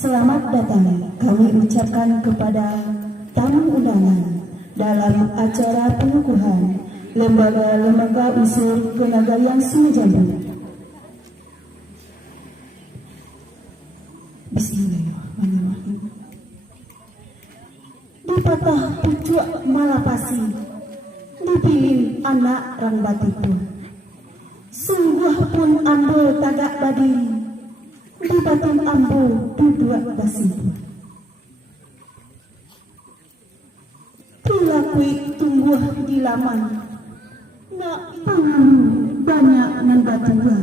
Selamat datang kami ucapkan kepada tamu undangan dalam acara pengukuhan lembaga-lembaga usul Kenagarian Sungai Jambu. Bismillahirrahmanirrahim. Di patah pucuk Malapasi, dipilih anak rang batipu. Sungguh pun ambo tagak badi, di batin ambo duduk basipu. Tulakui tumbuh di laman, nak pangamu banyak nan batua,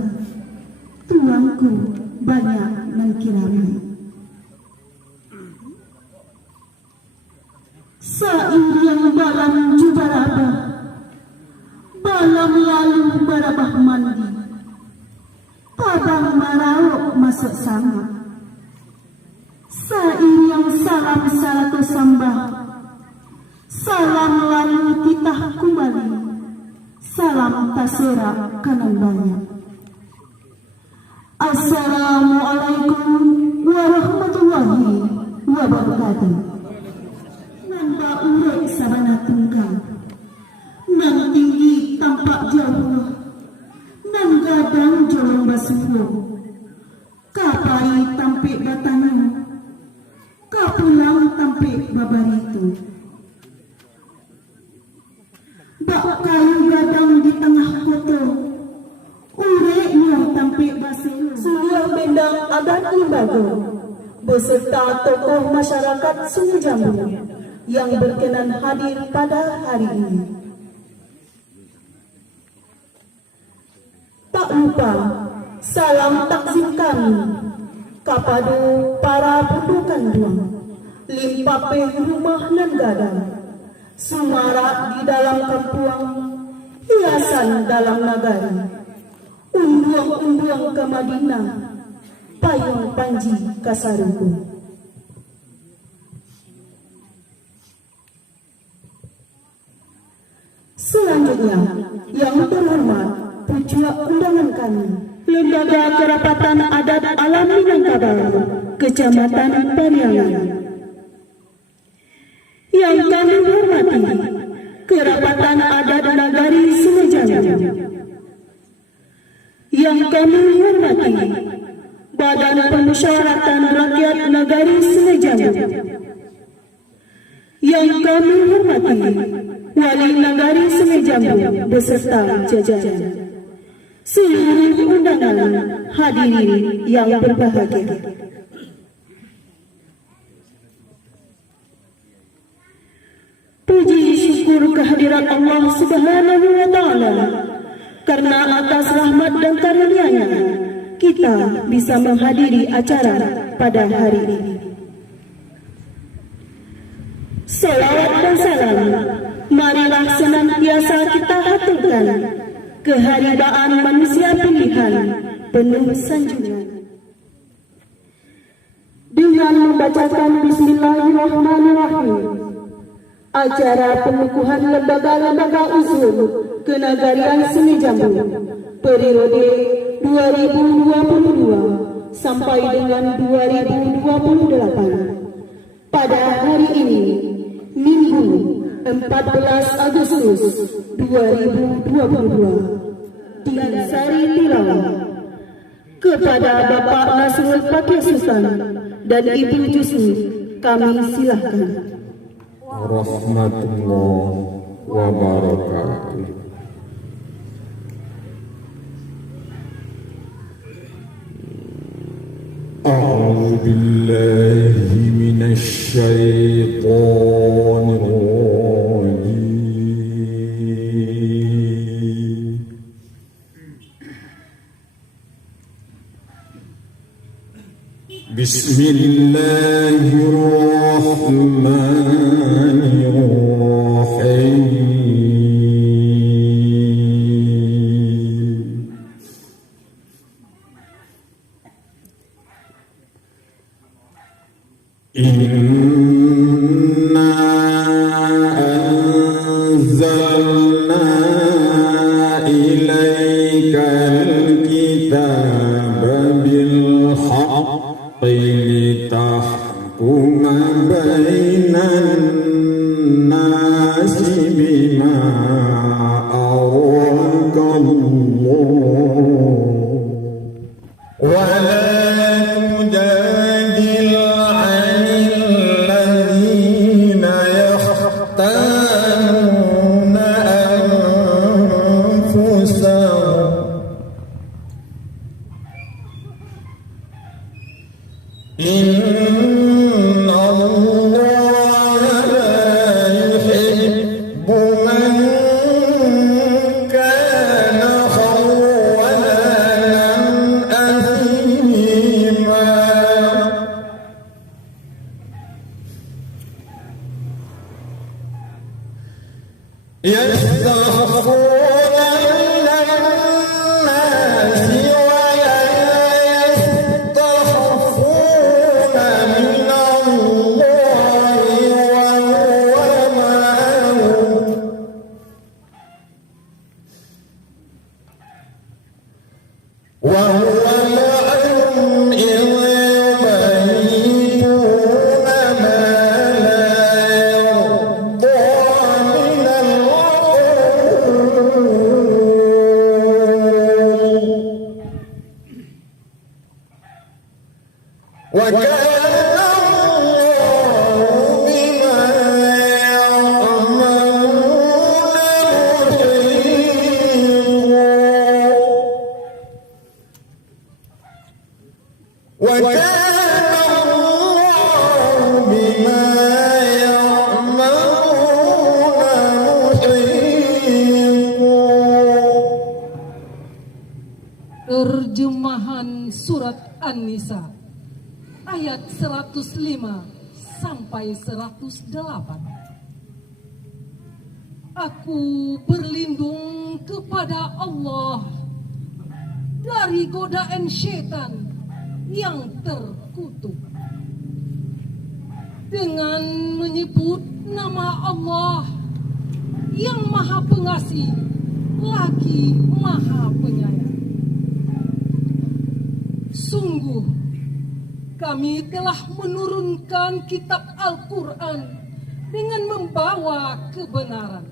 tuangku banyak nan kirami. Saing balam jubarabah, balam lalu barabah mandi, tabang marau masuk sama. Saing salam salatu sambah, salam lalu titah kembali, salam tasera kanan banyak. Assalamualaikum warahmatullahi wabarakatuh. Nanda urek sabana tunggang, nan tinggi tampak jauh, nan gadang jolong basuh, kapai tampik batanya, kapulang tampik babaritu. Bak kayu gadang di tengah kota, ureknya tampik basuh. Seluruh bendang adat lembaga beserta tokoh masyarakat Sungai Jambu yang berkenan hadir pada hari ini. Tak lupa salam takzim kami kepada para pendukan duang, limpape rumah nan gadang, semarak di dalam kampuang, hiasan dalam nagari, unduang-unduang ke Madinah, payung panji kasaruku. Selanjutnya, yang terhormat, pucuk undangan kami, Lembaga Kerapatan Adat Alam Minangkabau, Kecamatan Paniangan. Yang kami hormati, Kerapatan Adat Nagari Sungai Jambu. Yang kami hormati, Badan Permusyawaratan Rakyat Nagari Sungai Jambu. Yang kami hormati, Wali Nagari Sungai Jambu beserta jajaran. Seluruh undangan hadirin yang berbahagia. Puji syukur kehadiran Allah Subhanahu wa Ta'ala, karena atas rahmat dan karunia-Nya kita bisa menghadiri acara pada hari ini. Salawat dan salam marilah senantiasa kita haturkan keharibaan manusia pilihan penuh sanjungan. Dengan membacakan Bismillahirrahmanirrahim, acara pengukuhan lembaga-lembaga usul Kenagarian Sungai Jambu periode 2022 sampai dengan 2028 pada hari ini, Minggu 14 Agustus 2022 di Sari Tilawah, kepada Bapak Nasrul Fakih Sultan dan Ibu Jusmi kami silahkan. Warahmatullahi wabarakatuh. A'udzu billahi minasy syaithanir rajim. Bismillahirrahmanirrahim. Inna anzalna ilaikal kitaba bil haqqi ولا تجادل عن الذين يختانون أنفسهم إن الله لا يحب من كان خوانا أثيما يستخفون من الناس ولا يستخفون من الله وهو معهم إذ يبيتون ما لا يرضى من القول وكان الله بما يعملون محيطا وكان الله بما يعملون محيطا. Terjemahan Surat An-Nisa ayat 105 sampai 108. Aku berlindung kepada Allah dari godaan syaitan yang terkutuk. Dengan menyebut nama Allah yang Maha Pengasih lagi Maha Penyayang. Sungguh kami telah menurunkan kitab Al-Quran dengan membawa kebenaran,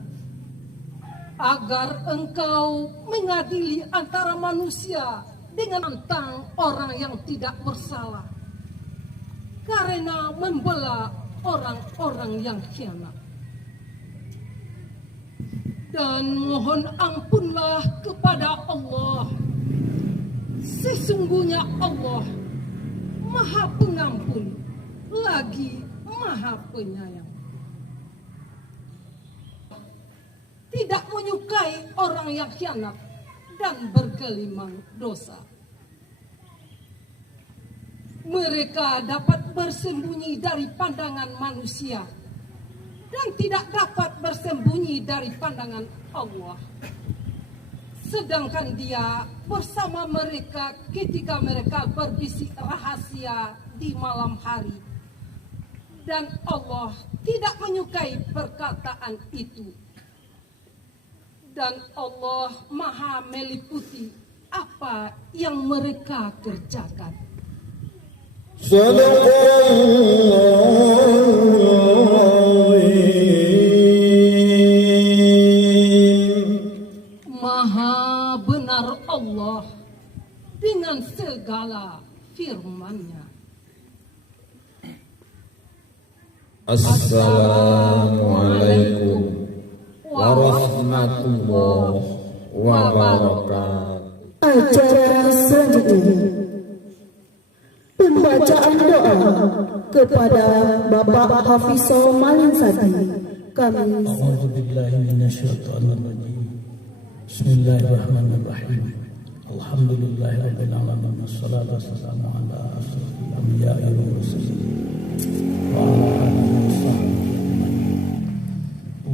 agar engkau mengadili antara manusia dengan tentang orang yang tidak bersalah, karena membela orang-orang yang khianat. Dan mohon ampunlah kepada Allah. Sesungguhnya Allah Maha Pengampun lagi Maha Penyayang. Tidak menyukai orang yang khianat dan bergelimang dosa. Mereka dapat bersembunyi dari pandangan manusia dan tidak dapat bersembunyi dari pandangan Allah. Sedangkan Dia bersama mereka ketika mereka berbisik rahasia di malam hari. Dan Allah tidak menyukai perkataan itu. Dan Allah Maha meliputi apa yang mereka kerjakan. Maha benar Allah dengan segala firman-Nya. Assalamualaikum warahmatullahi wabarakatuh. Acara selanjutnya, pembacaan doa kepada Bapak Hafizul Malinsati. Kami A'udzu billahi minasyaitonir rajim. Bismillahirrahmanirrahim. Alhamdulillahirabbil alamin. Wassalatu wassalamu ala asyrofil anbiya'i wal mursalin. Wa ala alihi washabbihi.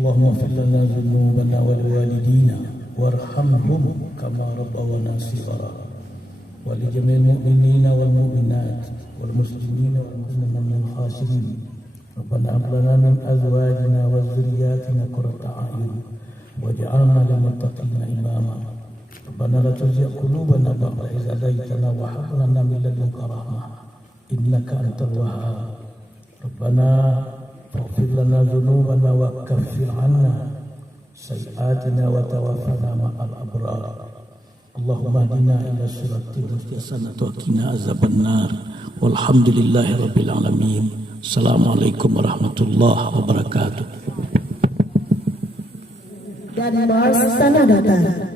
Allahumma ighfir lana dhunubana wa liwalidina warhamhum kama rabbawna shighara. Wa li jami'il mu'minina wal mu'minat wal muslimina wal muslimat minal khashirin. Rabbana hab lana min azwajina wa dhurriyyatina qurrata a'yun waj'alna lil muttaqina imama. Rabbana la tuzigh qulubana ba'da idh hadaytana wa hab lana min ladunka rahmah innaka antal wahhab. Rabbana faghfir lana dhunubana wa kaffir 'anna sayyi'atina wa tawaffana ma'al abrar. Allahumma hdina ila siratal mustaqim wa qina azabannar. Walhamdulillahi rabbil alamin. Assalamualaikum warahmatullahi wabarakatuh. Dan Mars Tanah Datar.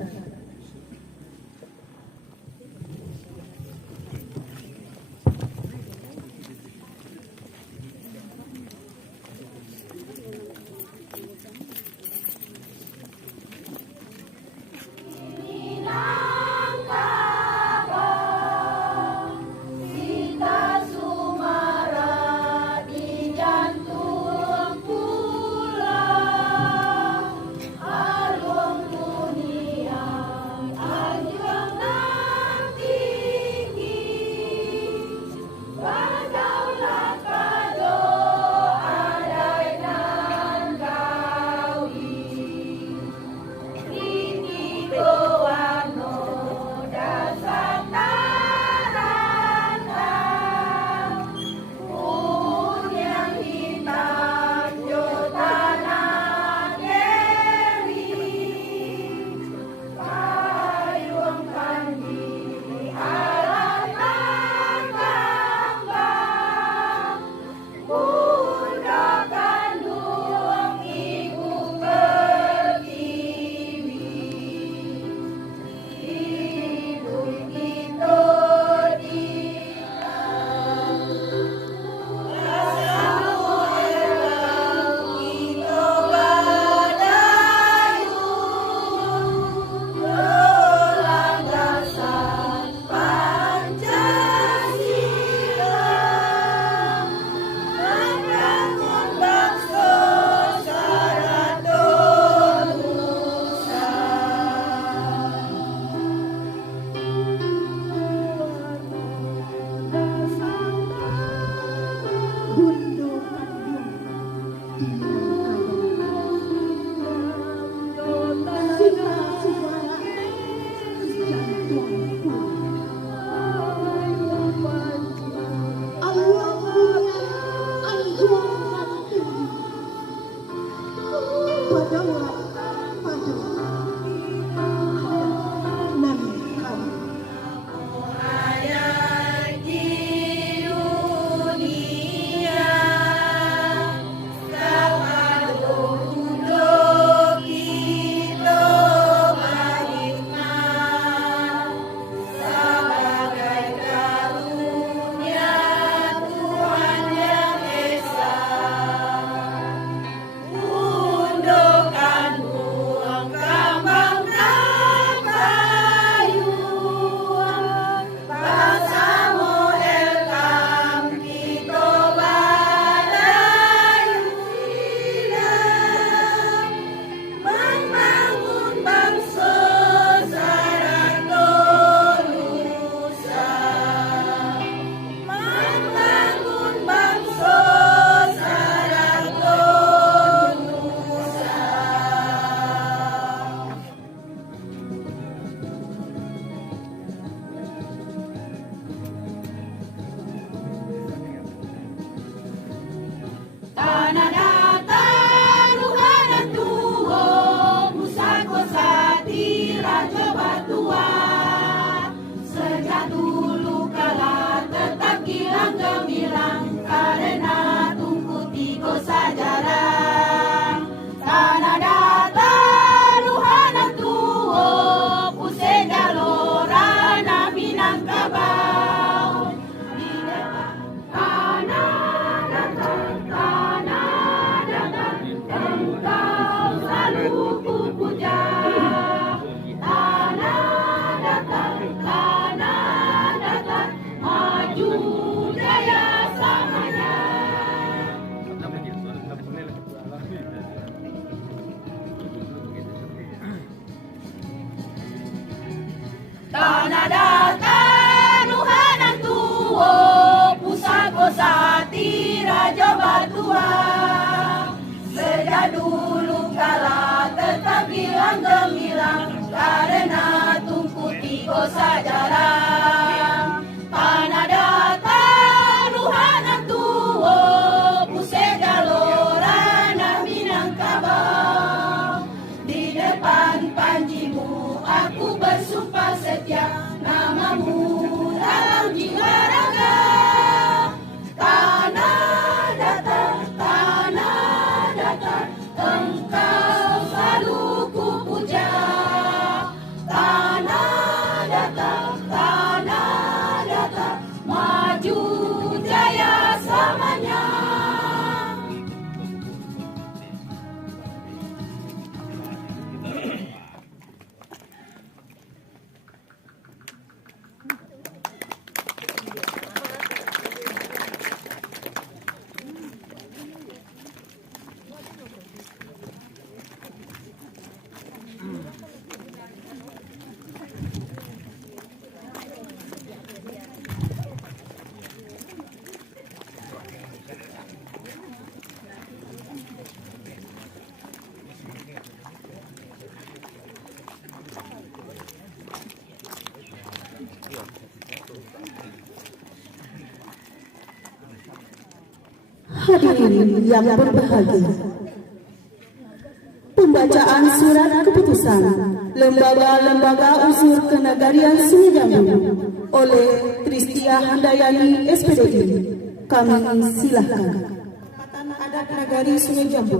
Tanah Datar Nuhana Tuwo Pusako Sati Raja Batua. Sejak dulu kala tetap bilang gemilang karena tungku tiga sajarah. Tanah Datar Nuhana Tuwo Pusegalora Minangkabau. Di depan panjimu aku bersumpah setia namamu dalam jiwa raga. Tanah datar, engkau selalu ku puja. Tanah datar, maju jaya selamanya. Hadirin yang berbahagia, pembacaan surat keputusan Lembaga-Lembaga Unsur Kenagarian Sungai Jambu oleh Tristia Handayani SPDI. Kami silahkan. Pendapatan Adat Nagari Sungai Jambu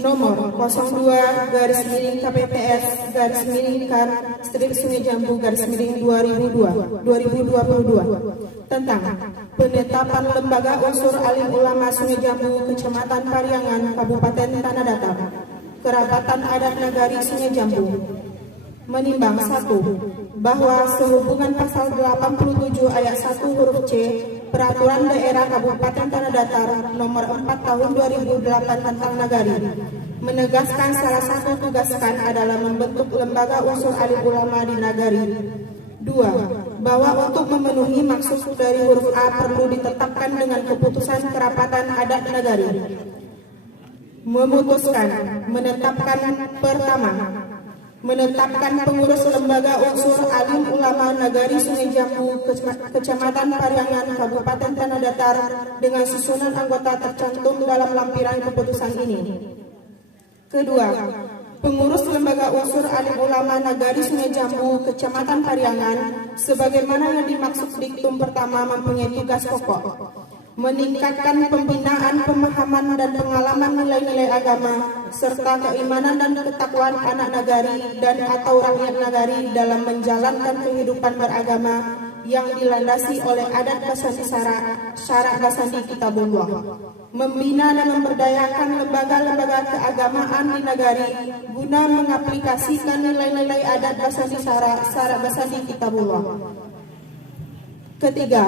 nomor 02/KPPS/Sungai Jambu/2022 tentang penetapan Lembaga Unsur Alim Ulama Sungai Jambu Kecamatan Pariangan Kabupaten Tanah Datar Kerapatan Adat Nagari Sungai Jambu menimbang 1. Bahwa sehubungan pasal 87 ayat 1 huruf C Peraturan Daerah Kabupaten Tanah Datar nomor 4 tahun 2008 tentang Nagari menegaskan salah satu tugaskan adalah membentuk lembaga unsur alim ulama di Nagari. 2. Bahwa untuk memenuhi maksud dari huruf A perlu ditetapkan dengan keputusan Kerapatan Adat Nagari. Memutuskan menetapkan pertama, menetapkan pengurus lembaga unsur alim ulama Nagari Sungai Jambu Kecamatan Pariangan Kabupaten Tanah Datar dengan susunan anggota tercantum dalam lampiran keputusan ini. Kedua, pengurus lembaga unsur alim ulama Nagari Sungai Jambu Kecamatan Pariangan sebagaimana yang dimaksud diktum pertama mempunyai tugas pokok meningkatkan pembinaan, pemahaman dan pengalaman nilai-nilai agama serta keimanan dan ketakwaan anak nagari dan atau rakyat nagari dalam menjalankan kehidupan beragama yang dilandasi oleh adat basandi syarak basandi kitabullah, membina dan memberdayakan lembaga-lembaga keagamaan di nagari guna mengaplikasikan nilai-nilai adat basandi syarak basandi kitabullah. Ketiga,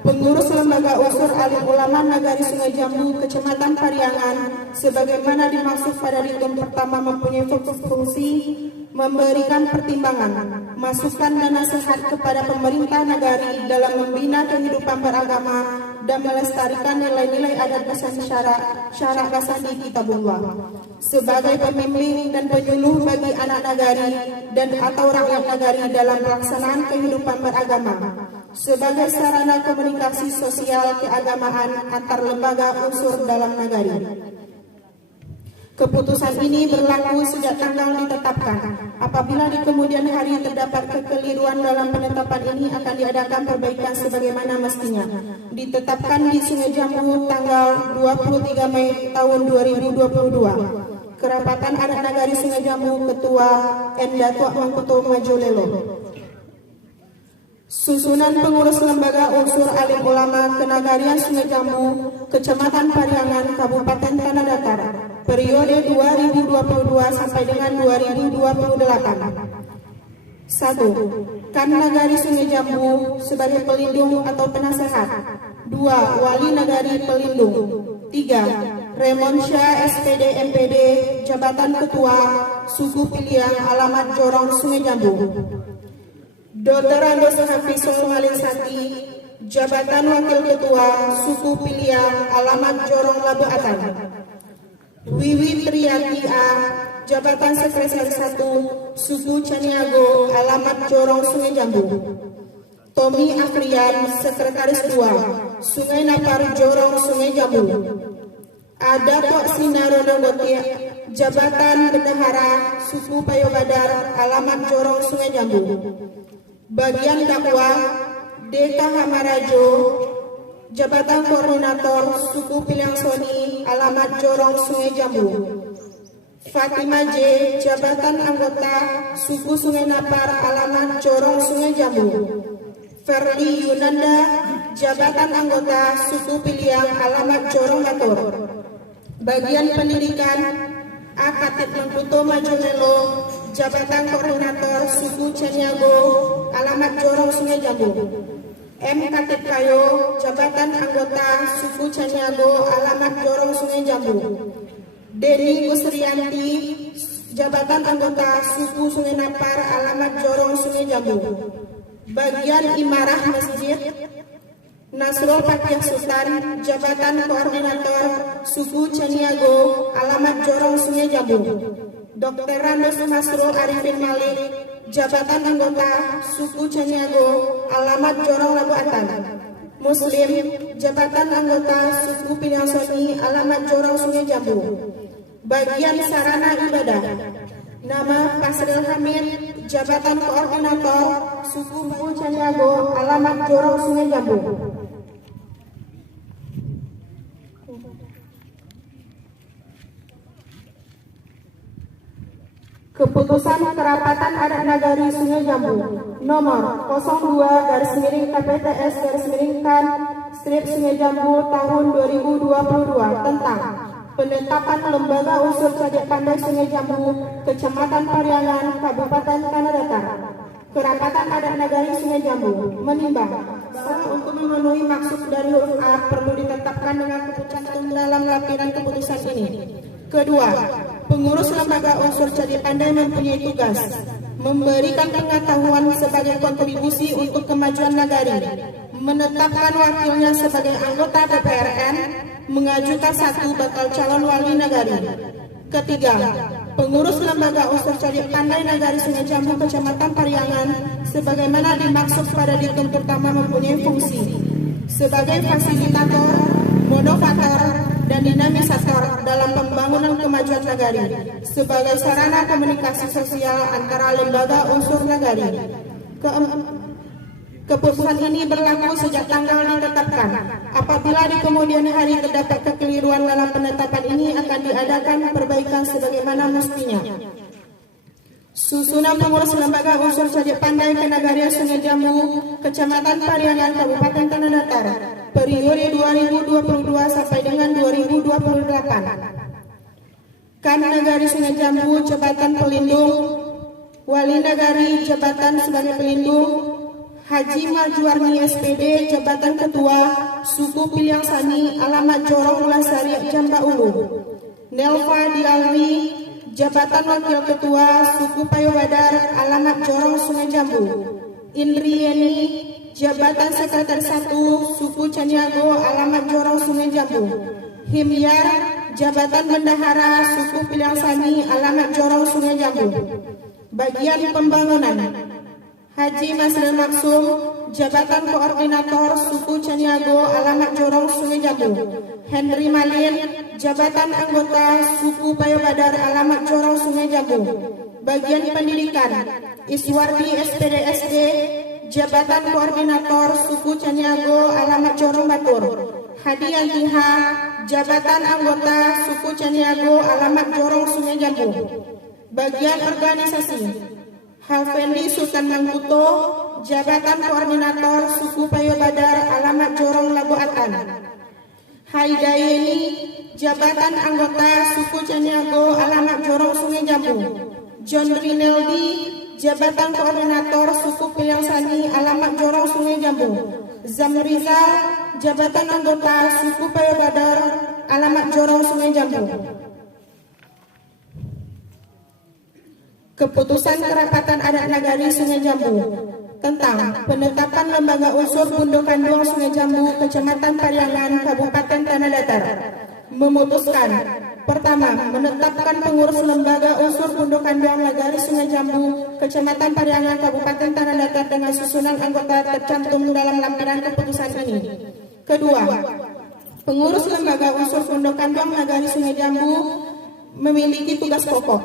pengurus lembaga unsur alim ulama Nagari Sungai Jambu Kecamatan Pariangan sebagaimana dimaksud pada diktum pertama mempunyai fungsi memberikan pertimbangan, masukan dan nasihat kepada pemerintah nagari dalam membina kehidupan beragama dan melestarikan nilai-nilai adat basandi syarak basandi kitabullah sebagai pembimbing dan penyuluh bagi anak nagari dan atau rakyat nagari dalam pelaksanaan kehidupan beragama sebagai sarana komunikasi sosial keagamaan antar lembaga unsur dalam nagari. Keputusan ini berlaku sejak tanggal ditetapkan. Apabila di kemudian hari terdapat kekeliruan dalam penetapan ini akan diadakan perbaikan sebagaimana mestinya. Ditetapkan di Sungai Jambu tanggal 23 Mei tahun 2022. Kerapatan Adat Nagari Sungai Jambu Ketua Enda Tuak Mangkuto Majolelo. Susunan pengurus lembaga unsur alim ulama Kenagarian Sungai Jambu Kecamatan Pariangan Kabupaten Tanah Datar periode 2022 sampai dengan 2028. 1. Kan Nagari Sungai Jambu sebagai pelindung atau penasehat. 2. Wali Nagari pelindung. 3. Remonsyah SPD MPD Jabatan Ketua Suku Piliang Alamat Jorong Sungai Jambu. Dr. Andos Hafisul Malinsati Jabatan Wakil Ketua Suku Piliang Alamat Jorong Labu Atan. Wiwi Triati A Jabatan Sekretaris 1 Suku Caniago Alamat Jorong Sungai Jambu. Tommy Afrian Sekretaris 2 Sungai Napar Jorong Sungai Jambu. Ada Pok Sinarono Gotia Jabatan Bendahara Suku Payobadar Alamat Jorong Sungai Jambu. Bagian dakwah DK Hamarajo, Jabatan Koordinator Suku Piliang Soni, alamat Jorong Sungai Jambu. Fatima J, Jabatan Anggota Suku Sungai Napar, alamat Jorong Sungai Jambu. Ferli Yunanda, Jabatan Anggota Suku Piliang, alamat Jorong Batur. Bagian Pendidikan A. Katib Mangkuto Majunelo, Jabatan Koordinator Suku Caniago, alamat Jorong Sungai Jambu. M. Katib Kayo, Jabatan Anggota Suku Caniago, alamat Jorong Sungai Jambu. Deni Kusrianti, Jabatan Anggota Suku Sungai Napar, alamat Jorong Sungai Jambu. Bagian Imarah Masjid Nasrul Fatih Sultan, Jabatan Koordinator Suku Caniago, alamat Jorong Sungai Jambu. Dr. Randos Nasrul Arifin Malik, Jabatan Anggota Suku Caniago, alamat Jorong Labu Atan. Muslim, Jabatan Anggota Suku Piliang Soni, alamat Jorong Sungai Jambu. Bagian Sarana Ibadah nama Pasril Hamid, Jabatan Koordinator Suku Caniago, alamat Jorong Sungai Jambu. Keputusan Kerapatan Adat Nagari Sungai Jambu nomor 02-KPTS-KAN Sungai Jambu tahun 2022 tentang penetapan lembaga unsur Cadik Pandai Sungai Jambu, Kecamatan Pariangan, Kabupaten Tanah Datar. Kerapatan Adat Nagari Sungai Jambu menimbang bahwa untuk memenuhi maksud dari huruf A perlu ditetapkan dengan keputusan dalam lampiran keputusan ini. Kedua, pengurus lembaga unsur Cadik Pandai mempunyai tugas memberikan pengetahuan sebagai kontribusi untuk kemajuan nagari, menetapkan wakilnya sebagai anggota DPRN, mengajukan satu bakal calon wali nagari. Ketiga, pengurus lembaga unsur Cadik Pandai Nagari Sungai Jambu Kecamatan Pariangan sebagaimana dimaksud pada diktum pertama mempunyai fungsi sebagai fasilitator, motivator, dan dinamisator dalam pembangunan kemajuan nagari sebagai sarana komunikasi sosial antara lembaga unsur nagari. Keputusan ini berlaku sejak tanggal ditetapkan. Apabila di kemudian hari terdapat kekeliruan dalam penetapan ini, akan diadakan perbaikan sebagaimana mestinya. Susunan pengurus lembaga unsur Cadik Pandai Kenagarian Sungai Jambu, Kecamatan Pariangan, Kabupaten Tanah Datar, periode 2022 sampai dengan 2028. KAN Nagari Sungai Jambu, Jabatan Pelindung, Wali Nagari, Jabatan sebagai Pelindung, Haji Marjuarni SPD, Jabatan Ketua Suku Piliang Sani, alamat Jorong Lasari Jamba Ulu. Nelva Dialwi, Jabatan Wakil Ketua Suku Payo Badar, alamat Jorong Sungai Jambu. Indrieni, Jabatan Sekretaris 1 Suku Caniago, alamat Jorong Sungai Jambu. Himyar, Jabatan Bendahara Suku Piliang Sani, alamat Jorong Sungai Jambu. Bagian Pembangunan Haji Masril Maksum, Jabatan Koordinator Suku Caniago, alamat Jorong Sungai Jambu. Henry Malin, Jabatan Anggota Suku Payo Badar, alamat Jorong Sungai Jambu. Bagian Pendidikan Iswardi SPD SD, Jabatan Koordinator Suku Caniago, alamat Jorong Batur. Hadi Yantiha, Jabatan Anggota Suku Caniago, alamat Jorong Sungai Jambu. Bagian Organisasi Halfendi Sultan Mangkuto, Jabatan Koordinator Suku Payo Badar, alamat Jorong Labu Atan. Haidayeni, Jabatan Anggota Suku Caniago, alamat Jorong Sungai Jambu. John Rinaldi, Jabatan Koordinator Suku Piliang Sani, alamat Jorong Sungai Jambu. Zamrizal, Jabatan Anggota Suku Payo Badar, alamat Jorong Sungai Jambu. Keputusan Kerapatan Adat Nagari Sungai Jambu tentang penetapan lembaga unsur Bundo Kanduang Sungai Jambu, Kecamatan Pariangan, Kabupaten Tanah Datar, memutuskan: pertama, menetapkan pengurus lembaga unsur Bundo Kanduang Nagari Sungai Jambu, Kecamatan Pariangan, Kabupaten Tanah Datar dengan susunan anggota tercantum dalam lampiran keputusan ini. Kedua, pengurus lembaga unsur Bundo Kanduang Nagari Sungai Jambu memiliki tugas pokok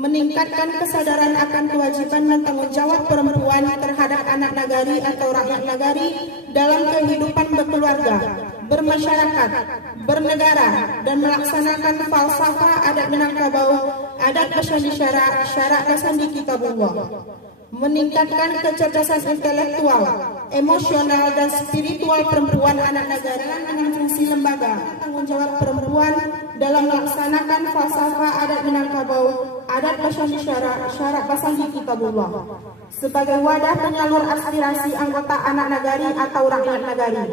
meningkatkan kesadaran akan kewajiban dan tanggung jawab perempuan terhadap anak nagari atau rakyat nagari dalam kehidupan berkeluarga, bermasyarakat, bernegara, dan melaksanakan falsafah adat Minangkabau, adat Basandi syarak Basandi Kitabullah. Meningkatkan kecerdasan intelektual, emosional, dan spiritual perempuan anak nagari dengan fungsi lembaga tanggung jawab perempuan dalam melaksanakan falsafah adat Minangkabau, adat Basandi syarak Basandi Kitabullah sebagai wadah penyalur aspirasi anggota anak nagari atau rakyat nagari,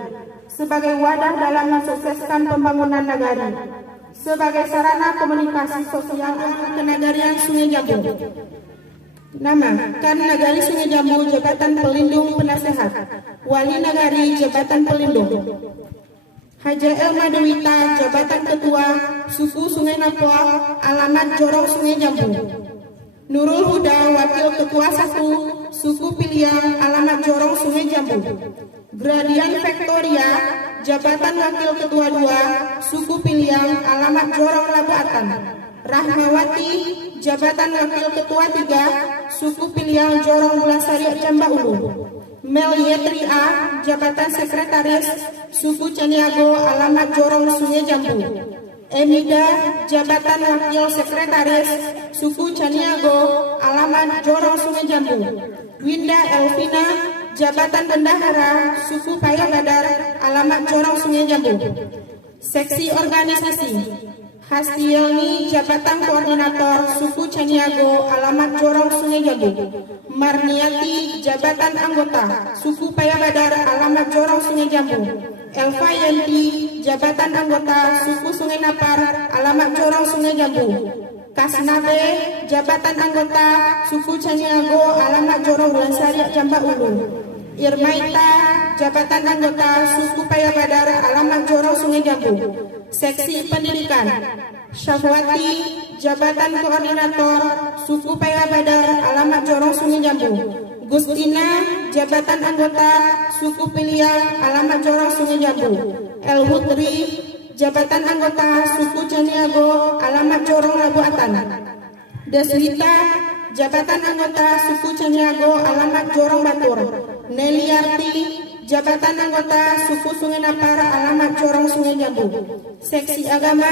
sebagai wadah dalam mensukseskan pembangunan nagari, sebagai sarana komunikasi sosial kenagarian Sungai Jambu. Nama, Kan Nagari Sungai Jambu Jabatan Pelindung Penasehat, Wali Nagari Jabatan Pelindung, Haja El Madewita Jabatan Ketua Suku Sungai Napua, alamat Jorong Sungai Jambu, Nurul Huda Wakil Ketua 1 Suku Piliang, alamat Jorong Sungai Jambu, Gradian Victoria Jabatan Wakil Ketua 2 Suku Piliang, alamat Jorong Labuatan, Rahmawati Jabatan Wakil Ketua 3 Suku Piliang Jorong Bulasari Jamba Ulu, Melietri A Jabatan Sekretaris Suku Caniago, alamat Jorong Sungai Jambu, Emida Jabatan Wakil Sekretaris Suku Caniago, alamat Jorong Sungai Jambu, Winda Elvina Jabatan Bendahara Suku Payabadar, alamat Jorong Sungai Jambu. Seksi Organisasi, Hastiani Jabatan Koordinator Suku Caniago, alamat Jorong Sungai Jambu, Marniati Jabatan Anggota Suku Payabadar, alamat Jorong Sungai Jambu, Elva Yanti Jabatan Anggota Suku Sungai Napar, alamat Jorong Sungai Jambu, Kasnabe Jabatan Anggota Suku Caniago, alamat Jorong Bulansari Jamba Ulu, Irmaita Jabatan Anggota Suku Payabadar, alamat Jorong Sungai Jambu. Seksi Pendidikan, Syafwati Jabatan Koordinator Suku Payabadar, alamat Jorong Sungai Jambu, Gustina Jabatan Anggota Suku Piliang, alamat Jorong Sungai Jambu, El Hutri Jabatan Anggota Suku Caniago, alamat Jorong Labuatan, Deswita Jabatan Anggota Suku Caniago, alamat Jorong Batur, Neliarti Jabatan Anggota Suku Sungai Napar, alamat Jorong Sungai Jambu. Seksi Agama,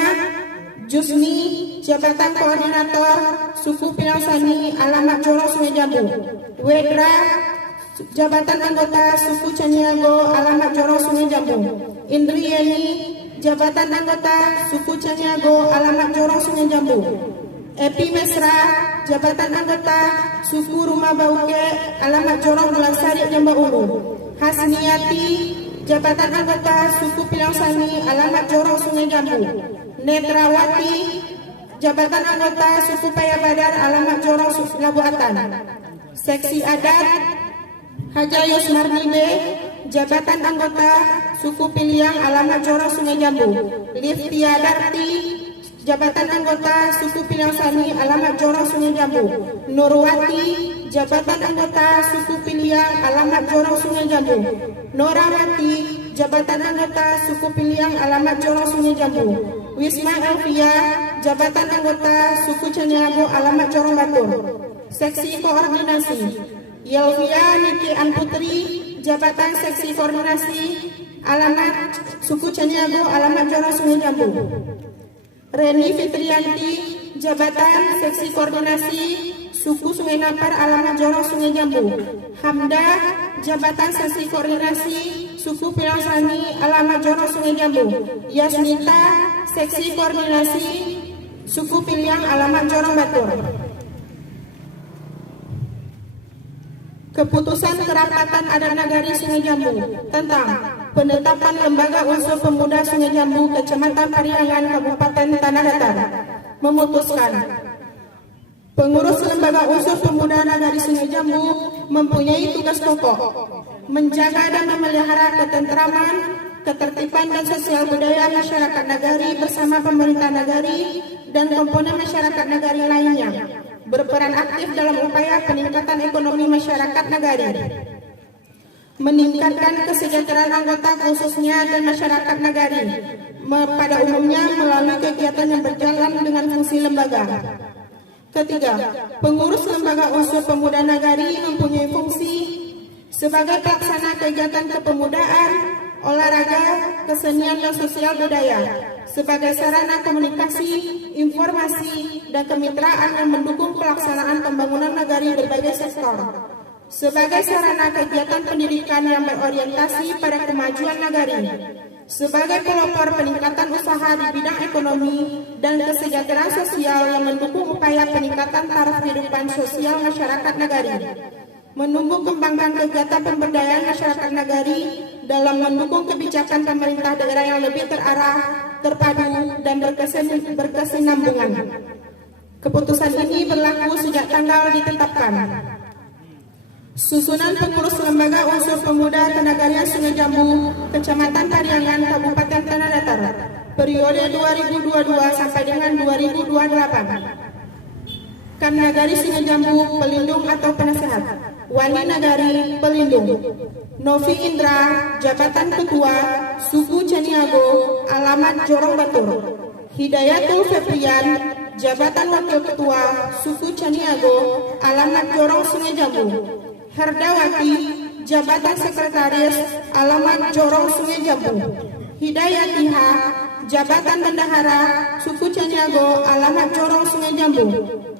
Jusni Jabatan Koordinator Suku Pinausani, alamat Jorong Sungai Jambu. Wedra Jabatan Anggota Suku Caniago, alamat Jorong Sungai Jambu. Indriani Jabatan Anggota Suku Caniago, alamat Jorong Sungai Jambu. Epi Mesra Jabatan Anggota Suku Rumah Bauke, alamat Jorong Bulansari Jamba Ulu. Hasniati Jabatan Anggota Suku Pilangsani, alamat Jorong Sungai Jambu. Netrawati Jabatan Anggota Suku Payabadar, alamat Jorong Labuatan. Seksi Adat, Haja Yusmarni B Jabatan Anggota Suku Piliang, alamat Jorong Sungai Jambu. Liftia Darti Jabatan Anggota Suku Piliangsani, alamat Jorong Sungai Jambu. Nurwati Jabatan Anggota Suku Piliang, alamat Jorong Sungai Jambu. Norawati Jabatan Anggota Suku Piliang, alamat Jorong Sungai Jambu. Wisma Elvia Jabatan Anggota Suku Caniago, alamat Jorong Batur. Seksi Koordinasi, Yelvia Niki Anputri Jabatan Seksi Koordinasi, alamat Suku Caniago, alamat Jorong Sungai Jambu. Reni Fitrianti Jabatan Seksi Koordinasi Suku Sungai Napar, alamat Jorong Sungai Jambu. Hamda Jabatan Seksi Koordinasi Suku Pilangsani, alamat Jorong Sungai Jambu. Yasminta Seksi Koordinasi Suku Piliang, alamat Jorong Batur. Keputusan Kerapatan Adat Nagari Sungai Jambu tentang penetapan Lembaga Unsur Pemuda Sungai Jambu Kecamatan Pariangan Kabupaten Tanah Datar memutuskan pengurus Lembaga Unsur Pemuda Nagari Sungai Jambu mempunyai tugas pokok menjaga dan memelihara ketentraman, ketertiban dan sosial budaya masyarakat nagari bersama pemerintah nagari dan komponen masyarakat nagari lainnya, berperan aktif dalam upaya peningkatan ekonomi masyarakat nagari, meningkatkan kesejahteraan anggota khususnya dan masyarakat nagari pada umumnya melalui kegiatan yang berjalan dengan fungsi lembaga. Ketiga, pengurus Lembaga Unsur Pemuda Nagari mempunyai fungsi sebagai pelaksana kegiatan kepemudaan, olahraga, kesenian dan sosial budaya, sebagai sarana komunikasi, informasi, dan kemitraan yang mendukung pelaksanaan pembangunan nagari berbagai sektor, sebagai sarana kegiatan pendidikan yang berorientasi pada kemajuan nagari, sebagai pelopor peningkatan usaha di bidang ekonomi dan kesejahteraan sosial yang mendukung upaya peningkatan taraf kehidupan sosial masyarakat nagari, menumbuh kembangkan kegiatan pemberdayaan masyarakat nagari dalam mendukung kebijakan pemerintah daerah yang lebih terarah, terpadu, dan berkesinambungan. Keputusan ini berlaku sejak tanggal ditetapkan. Susunan pengurus lembaga unsur pemuda Tenagarian Sungai Jambu, Kecamatan Pariangan, Kabupaten Tanah Datar, periode 2022 sampai dengan 2028. Kam Nagari Sungai Jambu, pelindung atau penasehat. Wali Nagari, pelindung. Novi Indra, jabatan ketua, suku Caniago, alamat Jorong Batur. Hidayatul Febrian, jabatan wakil ketua, suku Caniago, alamat Jorong Sungai Jambu. Herdawati, jabatan sekretaris, alamat Jorong Sungai Jambu. Hidayatiha, jabatan bendahara, suku Caniago, alamat Jorong Sungai Jambu.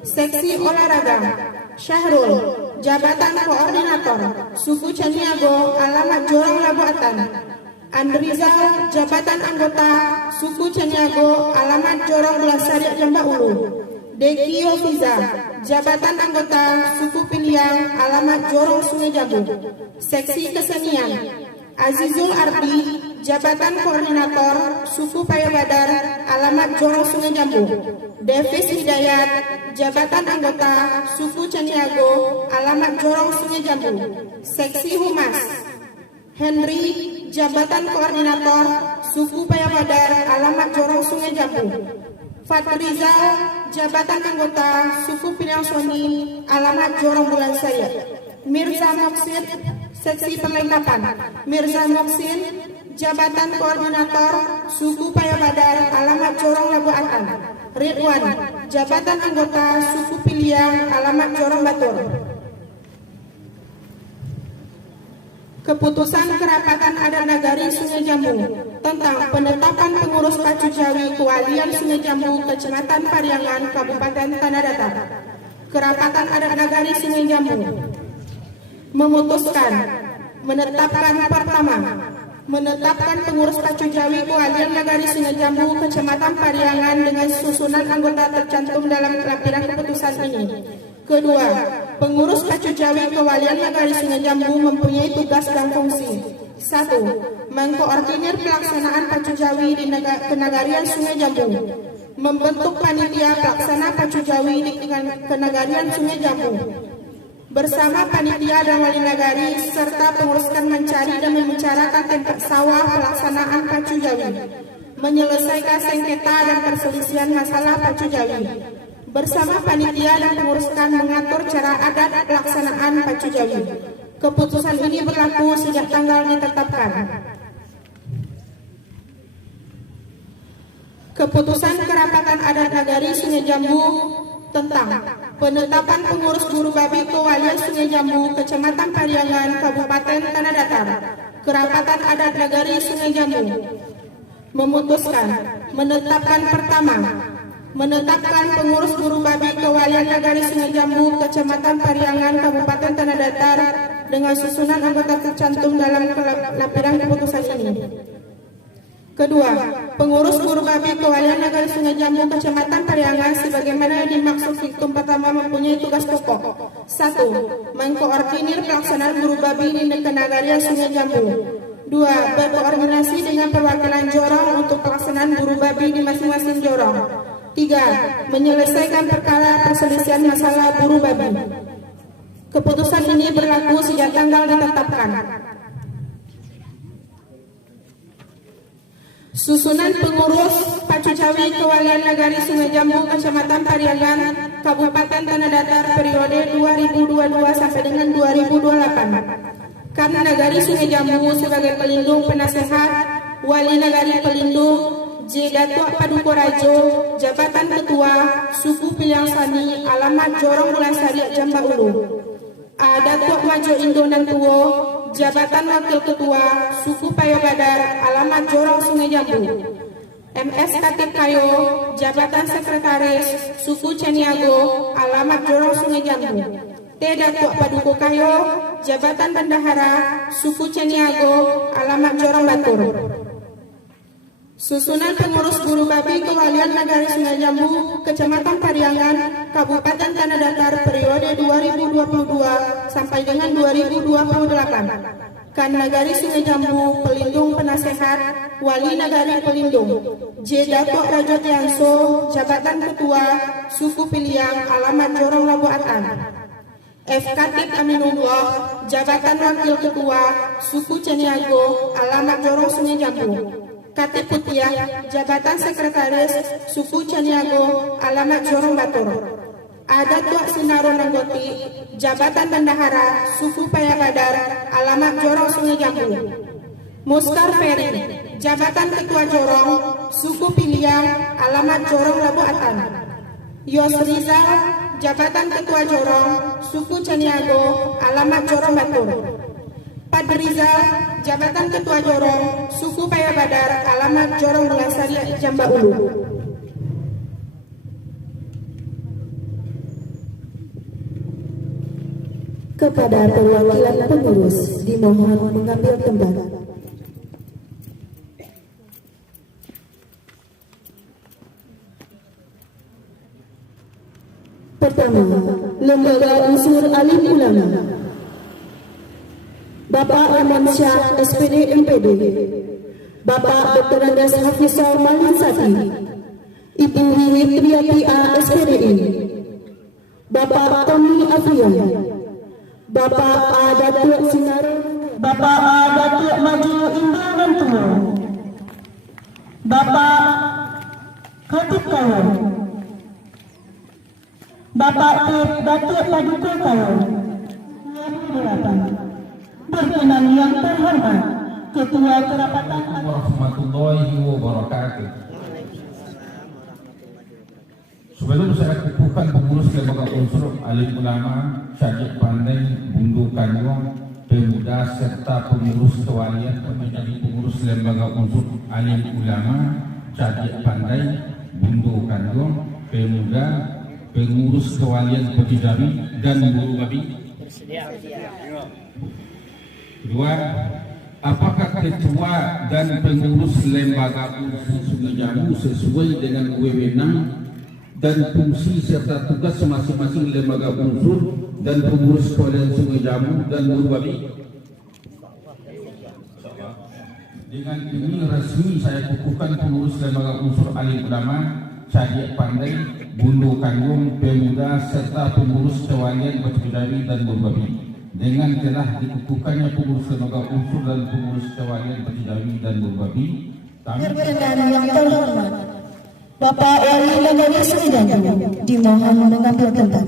Seksi olahraga. Syahrul, jabatan koordinator, suku Caniago, alamat Jorong Labuatan. Andrizal, jabatan anggota, suku Caniago, alamat Jorong Belasariak Jamba Ulu. Deki Ofiza, jabatan anggota, suku Piliang, alamat Jorong Sungai Jambu. Seksi kesenian. Azizul Ardi, jabatan koordinator, suku Payabadar, alamat Jorong Sungai Jambu. Davis Hidayat, jabatan anggota, suku Caniago, alamat Jorong Sungai Jambu. Seksi Humas. Henry, jabatan koordinator, suku Payabadar, alamat Jorong Sungai Jambu. Fatrizal, jabatan anggota, suku Piliang Soni, alamat Jorong Bulan Saya. Mirza Moksin, seksi perlengkapan. Mirza Moksin, jabatan koordinator, suku Payabadar, alamat Jorong Labuatan. Ridwan, jabatan anggota, suku Piliang, alamat Jorong Batur. Keputusan Kerapatan Adat Nagari Sungai Jambu tentang penetapan pengurus Pacu Jawi Kewalian Sungai Jambu, Kecamatan Pariangan, Kabupaten Tanah Datar. Kerapatan Adat Nagari Sungai Jambu memutuskan menetapkan pertama, menetapkan pengurus Pacu Jawi Kewalian Nagari Sungai Jambu, Kecamatan Pariangan dengan susunan anggota tercantum dalam lampiran keputusan ini. Kedua, pengurus Pacu Jawi Kewalian Nagari Sungai Jambu mempunyai tugas dan fungsi. 1. Mengkoordinir pelaksanaan Pacu Jawi di Kenagarian Sungai Jambu. Membentuk panitia pelaksana Pacu Jawi di Kenagarian Sungai Jambu. Bersama panitia dan wali nagari serta penguruskan mencari dan membicarakan tempat sawah pelaksanaan Pacu Jawi. Menyelesaikan sengketa dan perselisihan masalah Pacu Jawi. Bersama panitia dan penguruskan mengatur cara adat pelaksanaan Pacu Jawi. Keputusan ini berlaku sejak tanggal ditetapkan. Keputusan Kerapatan Adat Nagari Sungai Jambu tentang penetapan pengurus Buru Babi Kewalian Sungai Jambu, Kecamatan Pariangan, Kabupaten Tanah Datar. Kerapatan Adat Nagari Sungai Jambu memutuskan menetapkan pertama, menetapkan pengurus Buru Babi Kewalian Nagari Sungai Jambu, Kecamatan Pariangan, Kabupaten Tanah Datar dengan susunan anggota tercantum dalam lampiran keputusan ini. Kedua, pengurus Buru Babi Kewalian Nagari Sungai Jambu, Kecamatan Pariangan sebagaimana dimaksud diktum pertama mempunyai tugas pokok. 1. Mengkoordinir pelaksanaan Buru Babi di Kenagarian Sungai Jambu. 2. Berkoordinasi dengan perwakilan Jorong untuk pelaksanaan Buru Babi di masing-masing Jorong. 3. Menyelesaikan perkara perselisihan masalah Buru Babi. Keputusan ini berlaku sejak tanggal ditetapkan. Susunan pengurus Pacu Jawi Kewalian Nagari Sungai Jambu, Kecamatan Pariangan, Kabupaten Tanah Datar periode 2022 sampai dengan 2028. Karena Nagari Sungai Jambu sebagai pelindung penasehat, Wali Nagari pelindung, J. Datuk Padukorajo, jabatan ketua, suku Piliang Sani, alamat Jorong Bulan Sariak Jamba Ulu. A. Datuk Wajo Indo dan Tuo, Jabatan Wakil Ketua Suku Payo Badar, alamat Jorong Sungai Jambu. MS Katip Kayo, Jabatan Sekretaris Suku Caniago, alamat Jorong Sungai Jambu. T. Datuk Paduko Kayo, Jabatan Bendahara Suku Caniago, alamat Jorong Batur. Susunan pengurus Guru Babi Kewalian Nagari Sungai Jambu, Kecamatan Pariangan, Kabupaten Tanah Datar periode 2022 sampai dengan 2028. Kan Nagari Sungai Jambu, Pelindung Penasehat, Wali Nagari Pelindung. J. Datuk Rajo Tianso, Jabatan Ketua Suku Piliang, alamat Jorong Labu Atan. F. Katip Aminullah, Jabatan Wakil Ketua Suku Caniago, alamat Jorong Sungai Jambu. Katip Putiah, Jabatan Sekretaris Suku Caniago, alamat Jorong Batur. Ada Tuak Sinaro Nanggoti, Jabatan Bendahara Suku Payabadar, alamat Jorong Sungai Jambu. Muskar Ferry, Jabatan Ketua Jorong Suku Piliang, alamat Jorong Labu Atan. Yos Rizal, Jabatan Ketua Jorong Suku Caniago, alamat Jorong Batur. Pad Rizal, Jabatan Ketua Jorong Suku Payabadar, alamat Jorong Belasari Jamba Ulu. Kepada perwakilan pengurus dimohon mengambil tempat. Pertama, Lembaga Unsur Alim Ulama. Bapak Aman Syah, SPD MPD. Bapak Dr. Andas Hafizah Malinsati. Ibu Wiwi Triati A, SPDI. Bapak Tommy Afrian. Bapak A. Datuk Sinaro. Bapak A. Datuk Maju Indra Gantuo. Bapak Katip Kayo. Bapak T. Datuk Paduko Kayo. Berkenan yang terhormat Ketua Kerapatan warahmatullahi wabarakatuh. Sebelum saya kukuhkan pengurus lembaga unsur alim ulama, Syajik Pandai, Bundu Kanyong, pemuda serta pengurus kewalian menjadi pengurus lembaga unsur alim ulama, Syajik Pandai, Bundu Kanyong, pemuda, pengurus kewalian Peti Jabi dan Guru Babi. Kedua, apakah ketua dan pengurus lembaga unsur Sungai Jambu sesuai dengan wewenang dan fungsi serta tugas masing-masing lembaga unsur dan pengurus kewalian Sungai Jambu dan Guru Babi? Dengan ini resmi saya kukuhkan pengurus lembaga unsur alim ulama, Syajik Pandai, Bundu Kanyong, pemuda serta pengurus kewalian Peti Jabi dan Guru Babi. Dengan telah dikukuhkannya pengurus lembaga unsur dan pengurus kewalian Peti Jabi dan Guru Babi, Berkenan yang terhormat Bapak Wali Nagari Sungai Jambu dimohon mengambil tempat.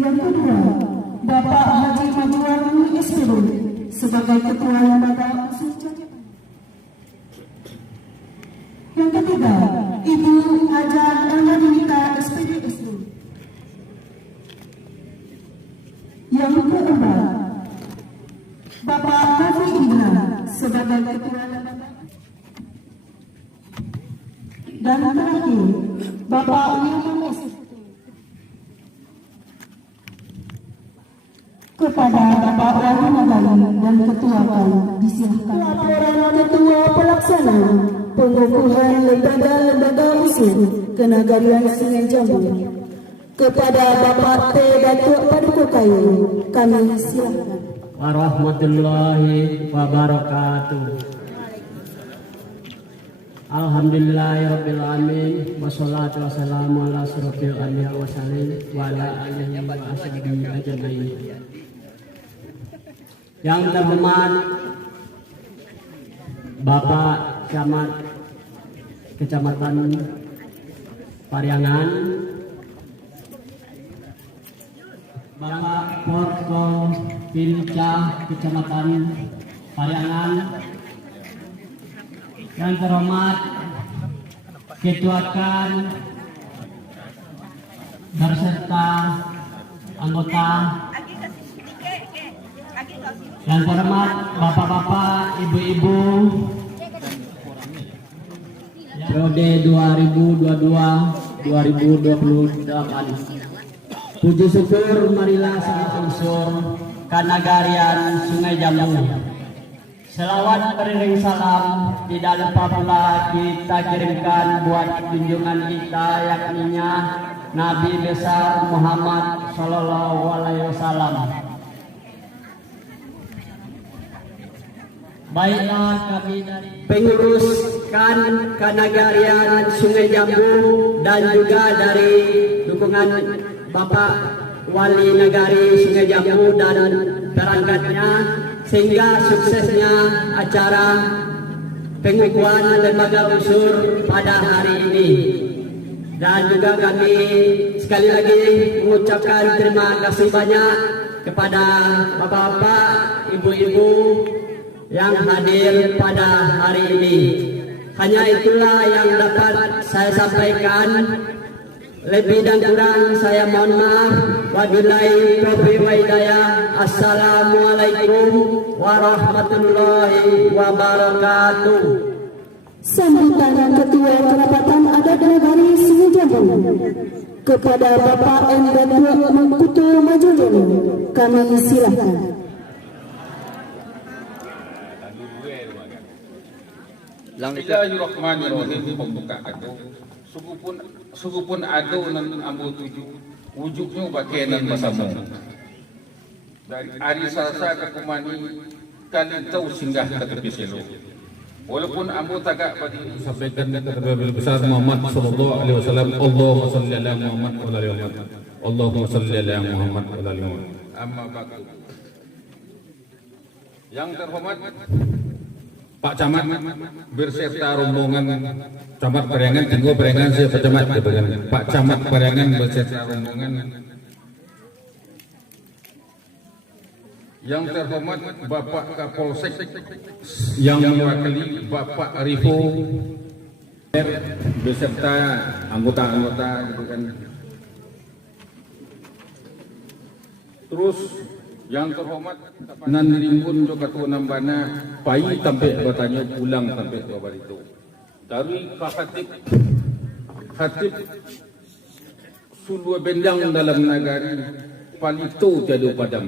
Yang kedua, Bapak Haji Majuan SPD sebagai Ketua Lembaga Unsur Caniago. Yang ketiga, Ibu Haja Elmadinita SPD SU. Yang keempat, Bapak Nafi Indra sebagai Ketua Lembaga. Dan terakhir, Bapak William S. Kepada Bapak Wali Nagari dan Ketua Kali disilakan. Laporan Ketua Pelaksana pengukuhan lembaga-lembaga unsur Kenagarian Sungai Jambu kepada Bapak T. Datuk Paduko Kayu, kami silakan. Warahmatullahi wabarakatuh. Alhamdulillahirrabbilalamin. Wassalatu wassalamu ala asyrofil anbiya wa sallim wa ala alihi wa ashabihi ajmain. Yang terhormat Bapak Camat Kecamatan Pariangan, Bapak Porko Pinca Kecamatan Pariangan, Yang terhormat Ketuakan berserta anggota, yang terhormat bapak-bapak, ibu-ibu, periode 2022-2028. Puji syukur marilah sama unsur Kanagarian Sungai Jambu. Selawat beriring salam tidak lupa pula kita kirimkan buat junjungan kita yakninya Nabi besar Muhammad Sallallahu Alaihi Wasallam. Baiklah kami dari pengurus Kanagarian Sungai Jambu dan juga dari dukungan Bapak Wali Nagari Sungai Jambu dan perangkatnya, sehingga suksesnya acara pengukuhan lembaga unsur pada hari ini. Dan juga kami sekali lagi mengucapkan terima kasih banyak kepada bapak-bapak, ibu-ibu yang hadir pada hari ini. Hanya itulah yang dapat saya sampaikan. Lebih dan kurang saya mohon maaf. Wabillahi taufiq wa hidayah. Assalamualaikum warahmatullahi wabarakatuh. Sambutan Ketua Kerapatan Adat Nagari Sungai Jambu kepada Bapak M. Datuk Mengkutu Majulun, kami silakan. Bismillahirrahmanirrahim. Pembuka adu suku pun adu nan ambu tuju wujudnya bakenan bersama dari hari Selasa ke Kumani kali tahu singgah ke tepi selo. Walaupun ambu tagak pada sampaikan kepada besar Muhammad sallallahu alaihi wasallam, Allahumma shalli ala Muhammad wa ala ali Muhammad. Allahumma shalli ala Muhammad wa ala ali Muhammad. Amma ba'du. Yang terhormat Pak Camat berserta rombongan Camat Pariangan, Tinggo Pariangan, saya Pak Camat Pak Camat Pariangan berserta rombongan. Yang terhormat Bapak Kapolsek yang mewakili Bapak Rifo beserta anggota-anggota gitu kan. Terus yang terhormat Nanrimbun jo Ketua Nambana pai sampai bertanya pulang sampai kabar itu. Dari Pak Khatib Sulua Bendang dalam nagari palito jadu padam.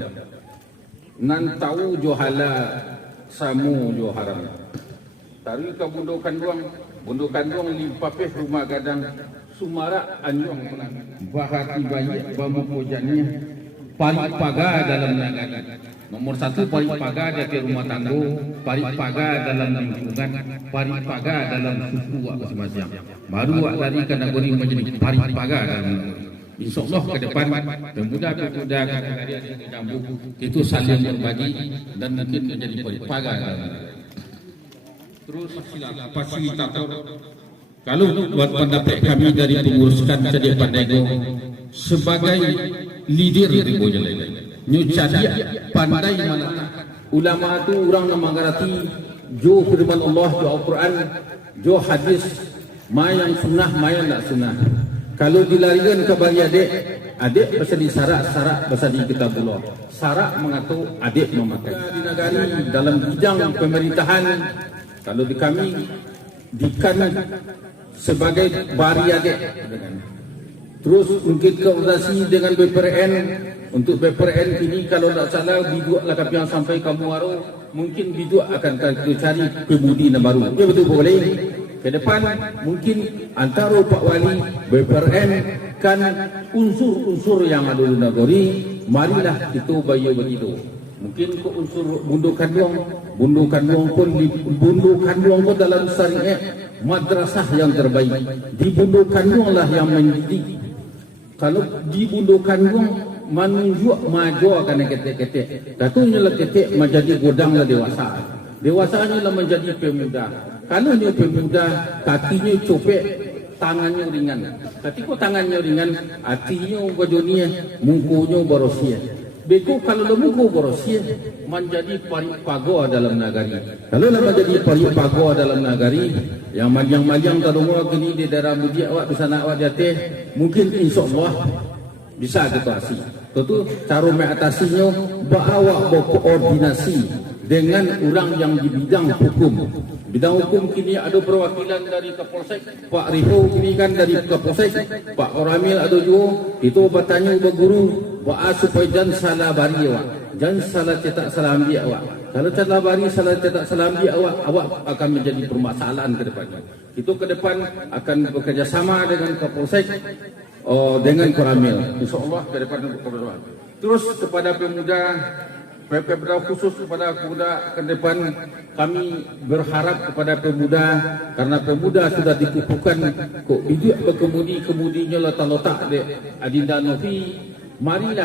Nan tahu johala samu jo haram. Dari ke bundukan duang limpapeh rumah gadang Sumara Anjong bahati bayi bamu pojannya parit paga dalam nagari. Nomor satu parit paga di rumah tangguh, parit paga dalam lingkungan, parit paga dalam suku masing-masing. Baru dari kategori menjadi parit paga dalam nagari. InsyaAllah ke depan pemuda-pemuda Kanagarian Sungai Jambu itu saling berbagi dan mungkin menjadi parit paga dalam nagari. Terus fasilitator. Kalau buat pendapat kami dari penguruskan Cadia Pandego sebagai leader di Bojalai, nyucadia pandai malata. Ulama itu orang namanggarati jo firman Allah, jo Al-Quran, jo hadis, mayang sunnah, mayang tak sunnah. Kalau dilarikan ke bagi adik pasal di sarak pasal di kitabullah. Sarak mengatur adik memakai. Di negari dalam bidang pemerintahan, kalau di kami dikan sebagai bari adik. Terus mungkin koordinasi dengan BPRN. Untuk BPRN ini kalau tak salah biduk lah yang sampai kamu waro, mungkin biduk akan kita cari kebudi yang baru. Ya betul boleh. Ke depan mungkin antara Pak Wali BPRN kan unsur-unsur yang ada di negeri, marilah itu bayu begitu. Mungkin ke unsur bundukan duang pun dalam syariat madrasah yang terbaik. Di bundukan duang lah yang mendidik. Kalau di bundukan duang menunjuk maju akan ketek-ketek. Datunya lah ketek menjadi godang lah dewasa. Dewasanya lah menjadi pemuda. Kalau dia pemuda, kakinya copek, tangannya ringan. Ketika tangannya ringan, hatinya bajonia, mukunya barosia. Beko kalau lemuku borosia menjadi paripago dalam nagari. Kalau menjadi paripago dalam nagari, yang majang-majang tarungo kini di daerah budi awak bisa nak awak jatih, mungkin insyaallah bisa kita atasi. Tentu cara mengatasinya bahawa berkoordinasi dengan orang yang di bidang hukum. Bidang hukum kini ada perwakilan dari Kapolsek, Pak Riho kini kan dari Kapolsek, Pak Koramil ada juga. Itu bertanya ke guru, bahawa supaya jangan salah bari awak, jangan salah cetak salah ambil awak. Kalau salah bari, salah cetak salah ambil awak, awak akan menjadi permasalahan ke depannya. Itu ke depan akan bekerjasama dengan Kapolsek, dengan Koramil. InsyaAllah ke depan bekerjasama. Terus kepada pemuda, Pemda khusus kepada pemuda ke depan, kami berharap kepada pemuda, karena pemuda sudah dikukuhkan kok hidup berkemudi-kemudinya letak-letak di Adinda Novi. Marilah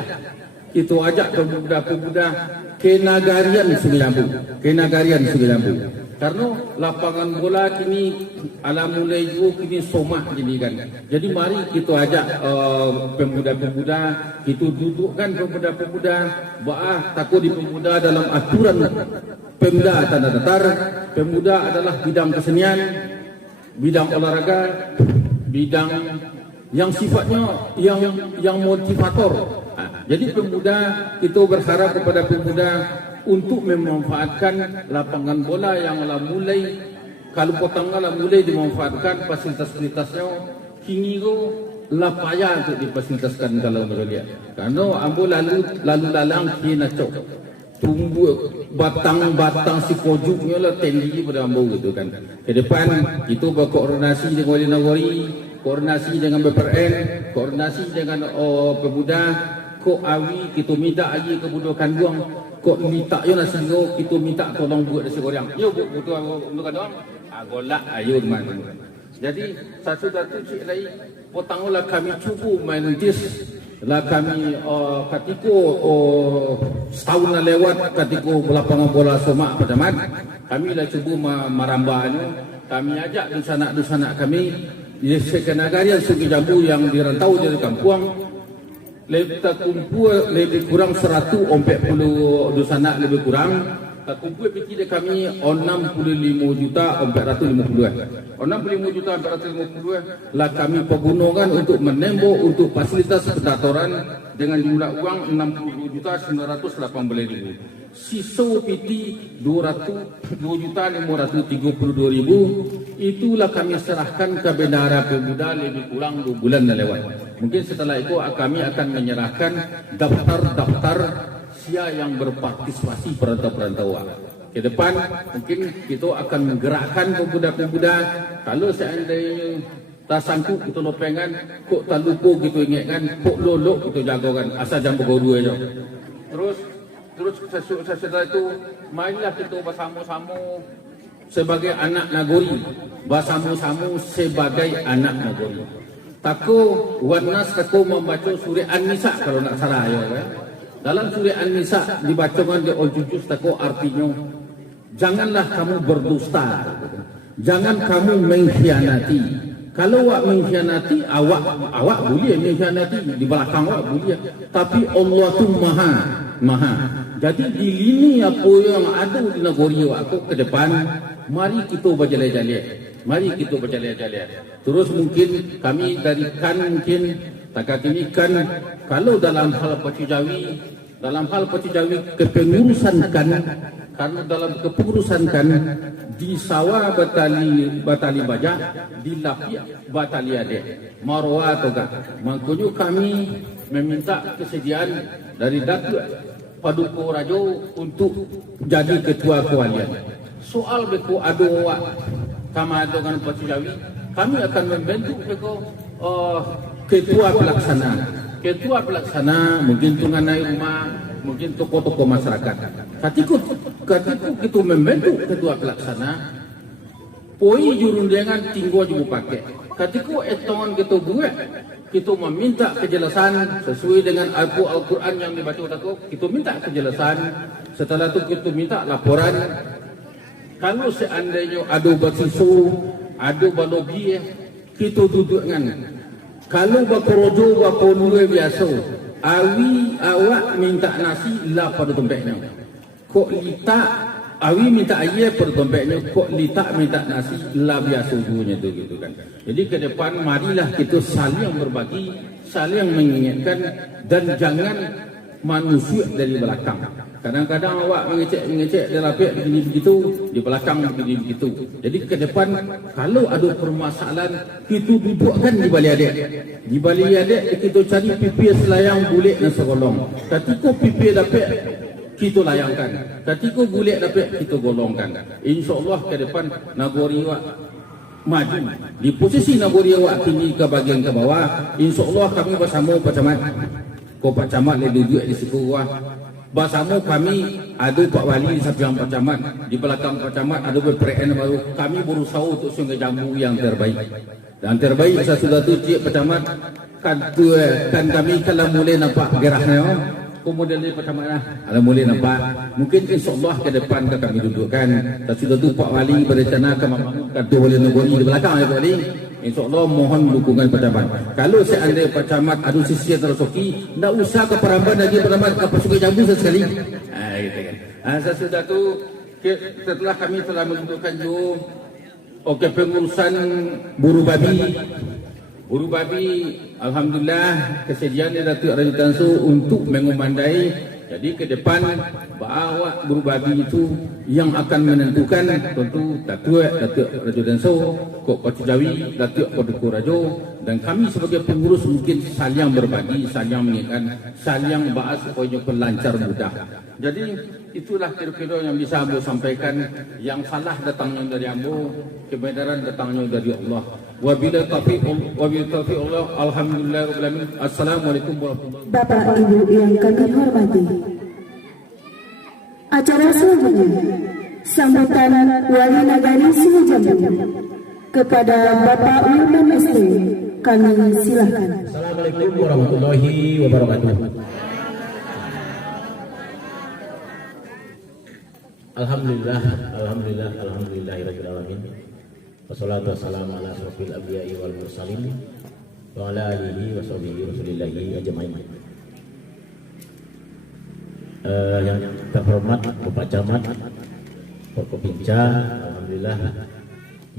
kita ajak pemuda-pemuda ke Nagarian Sungai Lambu, ke Nagarian Sungai Lambu. Karena lapangan bola kini ala mulai juga kini somak gini kan. Jadi mari kita ajak pemuda-pemuda, kita dudukkan pemuda-pemuda, baah takut di pemuda dalam aturan Pemda Tanah Datar. Pemuda adalah bidang kesenian, bidang olahraga, bidang yang sifatnya yang motivator. Jadi pemuda, kita berharap kepada pemuda untuk memanfaatkan lapangan bola yang mulai, kalau potong mulai dimanfaatkan fasilitas-fasilitasnya, kini lah payah untuk difasiltaskan kalau melihat. Karena ambo lalu lalang kena cok, tumbuh batang-batang si kojuknya lah tinggi pada ambo gitu kan. Ke depan itu berkoordinasi dengan Wali Nagari, koordinasi dengan BPRN, koordinasi dengan pemuda. Kok awi kita minta aji kebudukan buang, kok minta yo nasi go kita minta tolong buat nasi goreng. Yo butuh doang. Golak ayo man. Jadi satu-satu cik lagi potanglah kami cukup menentis lah kami ketika setahun lewat ketika lapangan bola somak pecamat kami lah cuba marambahnya. Kami ajak dusanak kami di Sekenagarian Sungai Jambu yang dirantau dari kampung. Lebih kumpul lebih kurang 140 dusanak lebih kurang. Kumpul fikir kami 65.450. 65.450 lah kami pergunakan untuk menembok untuk fasilitas pendatoran dengan jumlah uang 60.918.000. Sisa piti 2.532.000 itulah kami serahkan ke Bendahara Pemuda lebih kurang 2 bulan lewat. Mungkin setelah itu kami akan menyerahkan daftar-daftar sia yang berpartisipasi perantau-perantau. Ke depan mungkin kita akan menggerakkan pemuda-pemuda. Kalau seandainya tak sanggup kita lopengan, kok tak lupa kita ingatkan, kok lolok kita jagakan, asal jangan berguru aja. Terus setelah itu marilah kita bersama-sama sebagai anak Nagari, bersama-sama sebagai anak Nagari. Tako Wanas tako membaca surah An-Nisa kalau nak salah ya kan. Dalam surah An-Nisa dibacakan di Al-Jujus tako artinya janganlah kamu berdusta. Jangan kamu mengkhianati. Kalau awak mengkhianati, awak boleh mengkhianati di belakang awak boleh. Tapi Allah tu maha. Jadi di lini apa yang ada di negeri awak ke depan, mari kita berjalan-jalan. Terus mungkin kami dari KAN mungkin takat ini kan kalau dalam hal Pacijawi kepengurusan kan, karena dalam kepengurusan kan di sawah batali baja di lapia batali ade marwa toga. Makanya kami meminta kesediaan dari Datuk Paduka Rajo untuk jadi ketua kewalian. Soal beku ado kama dengan Pacijawi, kami akan membentuk beku ketua pelaksana mungkin tunganai rumah, mungkin tokoh-tokoh masyarakat. Ketika kita membentuk ketua pelaksana, poi jurundengan tinggal juga pakai. Ketika etongan kita buat, kita meminta kejelasan sesuai dengan Al-Quran yang dibaca kita minta kejelasan. Setelah itu kita minta laporan. Kalau seandainya ada batisu, ada balogi, kita duduk dengan. Kalau bakorojo bakonue biasa, awi awak minta nasi lah pada dompetnya. Kok lita awi minta air pada dompetnya, kok lita minta nasi lah biasa suhunya tu gitu kan. Jadi ke depan marilah kita saling berbagi, saling mengingatkan dan jangan manusia dari belakang. Kadang-kadang awak mengecek dia lapik begini begitu, di belakang begini begitu. Jadi ke depan kalau ada permasalahan kita dudukkan di balik adik. Di balik adik kita cari pipi selayang bulik dan segolong. Ketika pipi lapik kita layangkan. Ketika bulik lapik kita golongkan. Insya-Allah ke depan nagori awak maju. Di posisi nagori awak tinggi ke bagian ke bawah, insya-Allah kami bersama Pak Camat. Kau Pak Camat le duduk di situ bawah. Bersama kami ada Pak Wali di samping Pak Camat, di belakang Pak Camat ada PPN baru. Kami berusaha untuk Sungai Jambu yang terbaik. Dan terbaik saya sudah tu Cik Pak Camat kan kami kalau mulai nampak gerahnya. Kemudian Pak Camat kalau mulai nampak mungkin insya-Allah ke depan kami dudukkan. Dan sudah tu Pak Wali berencana kan tu boleh negeri di belakang ya Pak Wali. InsyaAllah mohon dukungan Pak Camat. Kalau seandainya Pak Camat ada sisi yang tersoki, tak usah ke Peramban lagi, Pak Camat ke Sungai Jambu sekali. Gitu kan. Sesudah tu setelah kami telah menentukan pengurusan buru babi. Buru babi, alhamdulillah kesediaan Datuk Raja Tan Sri untuk mengumandai. Jadi ke depan bahawa buru babi itu yang akan menentukan tentu Datuk Raja Tan Sri, Kok Pacu Jawi, Datuk Paduka Raja, dan kami sebagai pengurus mungkin saling berbagi, saling mengingatkan, saling bahas supaya pelancar mudah. Jadi itulah kira-kira yang bisa Ambo sampaikan. Yang salah datangnya dari Ambo, kebenaran datangnya dari Allah. Wabillahi taufiq Allah. Alhamdulillahirabbil alamin. Assalamualaikum warahmatullahi wabarakatuh. Bapak Ibu yang kami hormati, acara selanjutnya sambutan Wali Nagari Sungai Jambu kepada Bapak Wilman ST. Kami silakan. Assalamualaikum warahmatullahi wabarakatuh. Alhamdulillahirabbil alamin. Wassalatu wassalamu ala asrofil anbiya'i wal mursalin wa ala alihi wa sahbihi rasulillahi ajmain. Yang terhormat Bapak Camat Forkopimda, alhamdulillah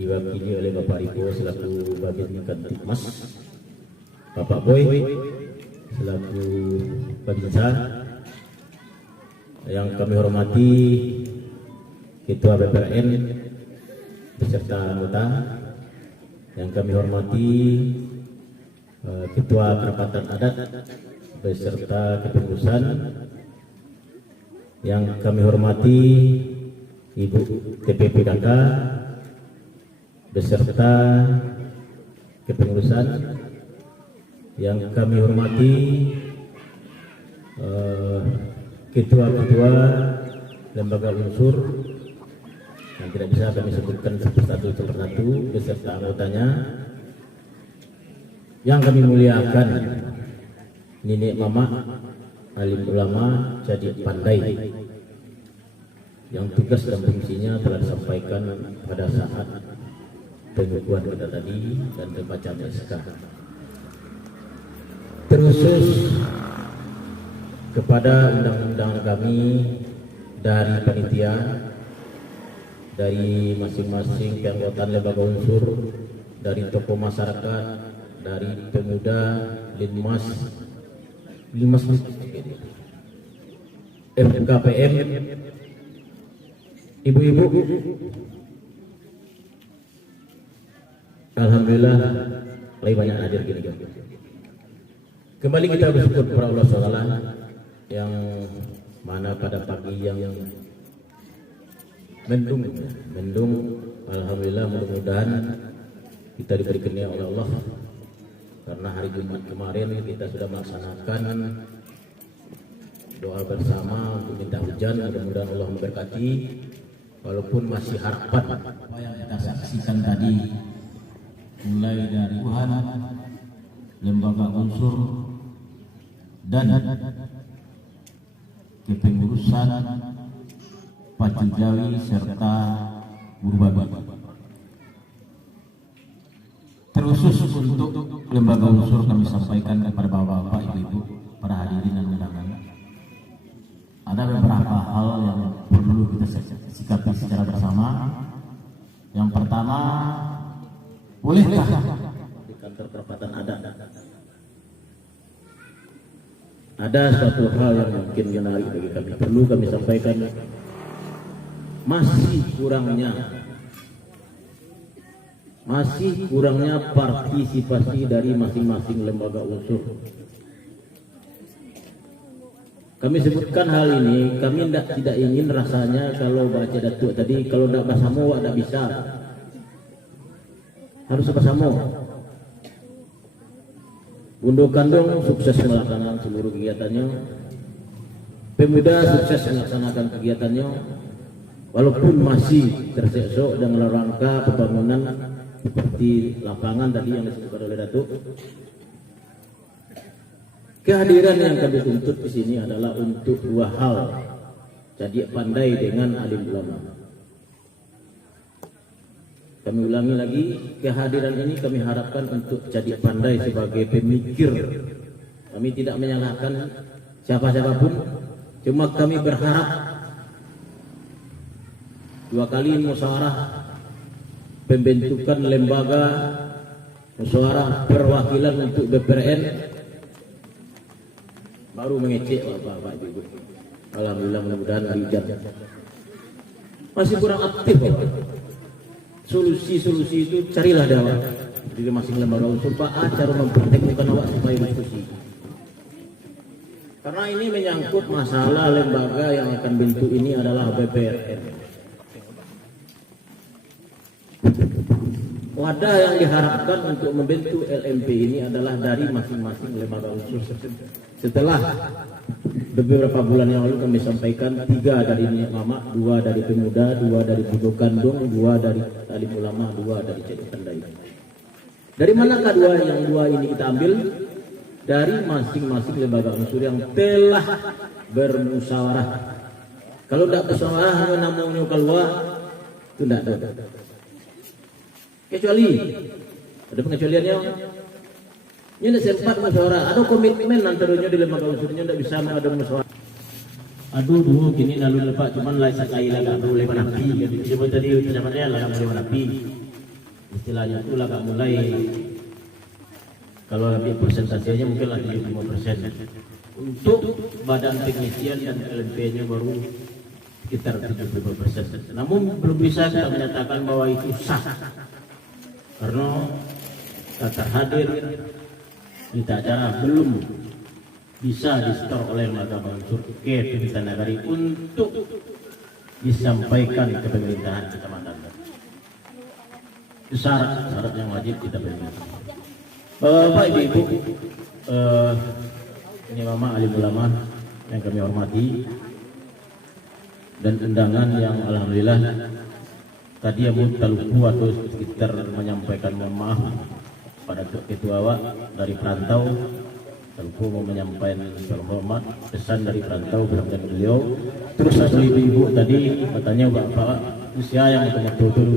diwakili oleh Bapak Riko selaku Bagian Kantikmas, Bapak Boy selaku Babinsa, yang kami hormati Ketua BPRN beserta anggota, yang kami hormati Ketua Kerapatan Adat beserta kepengurusan, yang kami hormati Ibu TPPKK beserta kepengurusan, yang kami hormati ketua-ketua lembaga unsur yang tidak bisa kami sebutkan satu persatu beserta anggotanya, yang kami muliakan Nenek Mama alim ulama jadi pandai, yang tugas dan fungsinya telah disampaikan pada saat pengukuhan kita tadi dan pembacaan SK. Terkhusus kepada undang-undang kami dari panitia, dari masing-masing keanggotaan lembaga unsur, dari tokoh masyarakat, dari pemuda, Linmas FKPM, ibu-ibu, alhamdulillah lebih banyak hadir gini. Kembali kita bersyukur kepada Allah SWT yang mana pada pagi yang mendung, alhamdulillah, mudah-mudahan kita diberi karunia oleh Allah, karena hari Jumat kemarin kita sudah melaksanakan doa bersama untuk minta hujan. Mudah-mudahan Allah memberkati, walaupun masih harapan apa yang kita saksikan tadi, mulai dari Tuhan, lembaga unsur, dan kepengurusan Pacu Jawi serta Burbabi. Terkhusus untuk lembaga unsur kami sampaikan kepada bapak-bapak, ibu-ibu, para hadirin Yang pertama, bolehkah di kantor perapatan adat ada suatu hal yang mungkin menarik bagi kami, perlu kami sampaikan. Masih kurangnya partisipasi dari masing-masing lembaga unsur. Kami sebutkan hal ini, kami tidak ingin rasanya kalau baca datuk tadi, kalau tidak bersama tidak bisa, harus bersama. Bundo Kandung sukses melaksanakan seluruh kegiatannya, pemuda sukses melaksanakan kegiatannya, walaupun masih terseok dengan rangka pembangunan seperti lapangan tadi yang disebutkan oleh Datuk. Kehadiran yang kami tuntut di sini adalah untuk dua hal: jadi pandai dengan alim ulama. Kami ulangi lagi, kehadiran ini kami harapkan untuk jadi pandai sebagai pemikir. Kami tidak menyalahkan siapa-siapapun, cuma kami berharap 2 kali musyawarah pembentukan lembaga musyawarah perwakilan untuk BPRN baru mengecek Bapak Ibu. Alhamdulillah, mudah-mudahan bijak. Masih kurang aktif Bapak. Solusi-solusi itu carilah awak di masing lembaga unsur Pak, cara mempertemukan awak supaya diskusi. Karena ini menyangkut masalah lembaga yang akan bentuk ini adalah BPRN. Wadah yang diharapkan untuk membentuk LMP ini adalah dari masing-masing lembaga unsur. Setelah beberapa bulan yang lalu kami sampaikan 3 dari Niat Mama, 2 dari Pemuda, 2 dari Bundo Kandung, 2 dari Alim Ulama, 2 dari Cek Pandai. Dari manakah 2 ini kita ambil? Dari masing-masing lembaga unsur yang telah bermusyawarah. Kalau tidak bermusyawarah hanya namanya keluar, itu tidak ada. Kecuali ada pengecualiannya. Ini sempat musyawarah, ada komitmen antaranya di lembaga unsurnya tidak bisa mengadakan musyawarah. Aduh dulu kini lalu lepas cuman lah sekali lah tak boleh menapi. Jadi tadi ucapannya lah tak boleh menapi. Istilahnya itu lah tak mulai. Kalau lebih persentasinya mungkin lah 75%. Untuk badan teknisian dan LMP-nya baru sekitar 75%. Namun belum bisa kita menyatakan bahwa itu sah. Karena tak terhadir berita acara belum bisa di-store oleh lembaga unsur ke Pimpinan Nagari untuk disampaikan ke pemerintahan kecamatan. Itu syarat yang wajib kita beri. Bapak Ibu, ini Mama Alim Ulama yang kami hormati dan undangan yang alhamdulillah tadi Abu Taluku atau sekitar menyampaikan maaf pada ketua awak dari perantau. Taluku mau menyampaikan hormat pesan dari perantau bersama beliau. Terus satu ibu-ibu tadi katanya Bapak usia yang betul-betul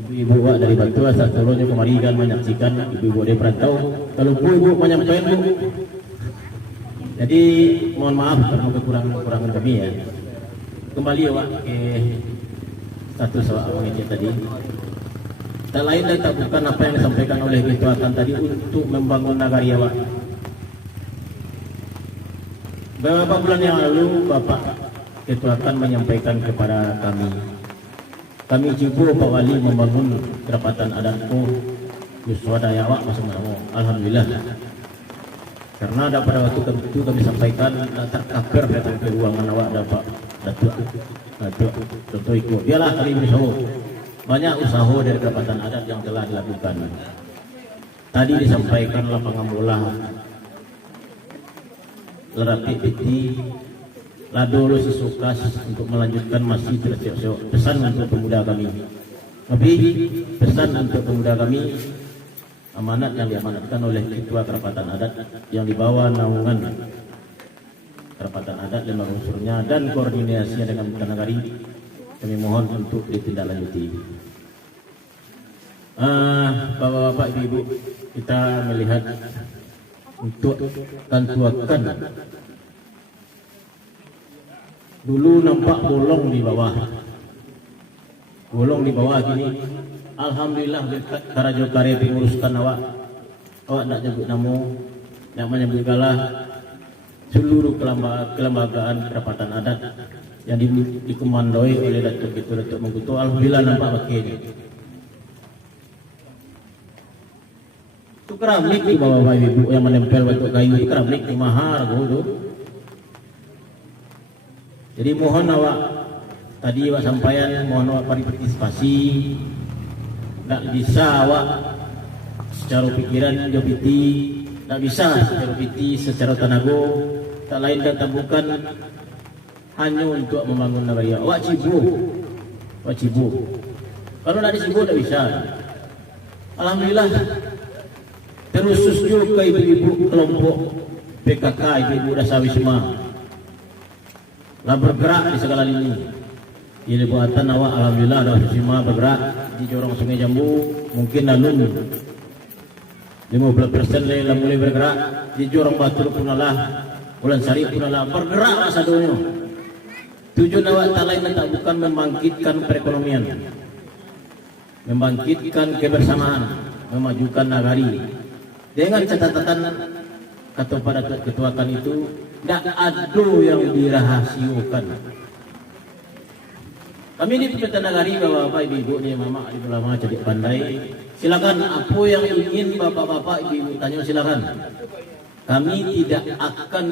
ibu-ibu wak dari Batu asal Solonya kemari kan menyaksikan ibu-ibu dari perantau. Taluku ibu menyampaikan Bu. Jadi mohon maaf karena kekurangan kami ya. Kembali awak ke status awak mengecek tadi. Tak lain dan tak bukan apa yang disampaikan oleh Ketua Tan tadi untuk membangun nagari awak. Beberapa bulan yang lalu Bapak Ketua Tan menyampaikan kepada kami cuba Pak Wali membangun kerapatan adatku di swadaya awak masing-masing. Alhamdulillah. Karena ada pada waktu itu kami sampaikan tercover datang ke ruangan awak dapat datuk contoh ikut dialah kali berusaha. Banyak usaha dari kerapatan adat yang telah dilakukan. Tadi disampaikan lapangan bola, lerati piti, ladolo sesukas untuk melanjutkan masih tersiok-siok. Pesan untuk pemuda kami. Lebih pesan untuk pemuda kami, amanat yang diamanatkan oleh Ketua Kerapatan Adat yang dibawa naungan Kerapatan Adat dan unsurnya dan koordinasinya dengan Nagari, kami mohon untuk ditindaklanjuti. Bapak-bapak, ibu-ibu, kita melihat untuk tantuakan dulu nampak bolong di bawah. golong di bawah gini. Alhamdulillah karajo kare penguruskan awak nak nyebut namo, nak menyebut galah seluruh kelembagaan kerapatan adat yang dikomandoi oleh Datuk Mengkutu. Alhamdulillah nampak begini. Itu keramik di bawah ibu yang menempel batu kayu, itu keramik di mahal itu. Jadi mohon awak tadi awak sampaikan, mohon awak partisipasi. Tak bisa awak secara pikiran jopiti, tak bisa secara piti, secara tenaga, tak lain kata bukan hanya untuk membangun negara. Awak cibuk. Kalau tak disibuk tak bisa. Alhamdulillah terusus juga ibu-ibu kelompok PKK, ibu-ibu Dasawisma lah bergerak di segala lini. Ini buatan awak alhamdulillah Dasawisma bergerak di jorong Sungai Jambu, mungkin lalu 50% lah mulai bergerak di jorong Batur punalah, Bulan Sari punalah bergerak masa dunia. Tujuan awak tak lain tak bukan membangkitkan perekonomian, membangkitkan kebersamaan, memajukan nagari. Dengan catatan kata pada ketuakan itu, tidak ada yang dirahasiakan. Kami di Pemerintah Nagari, bapak-bapak, ibu-ibu, nih mama, adik ulama, jadi pandai. Silakan apa yang ingin bapak-bapak, ibu-ibu tanya silakan. Kami tidak akan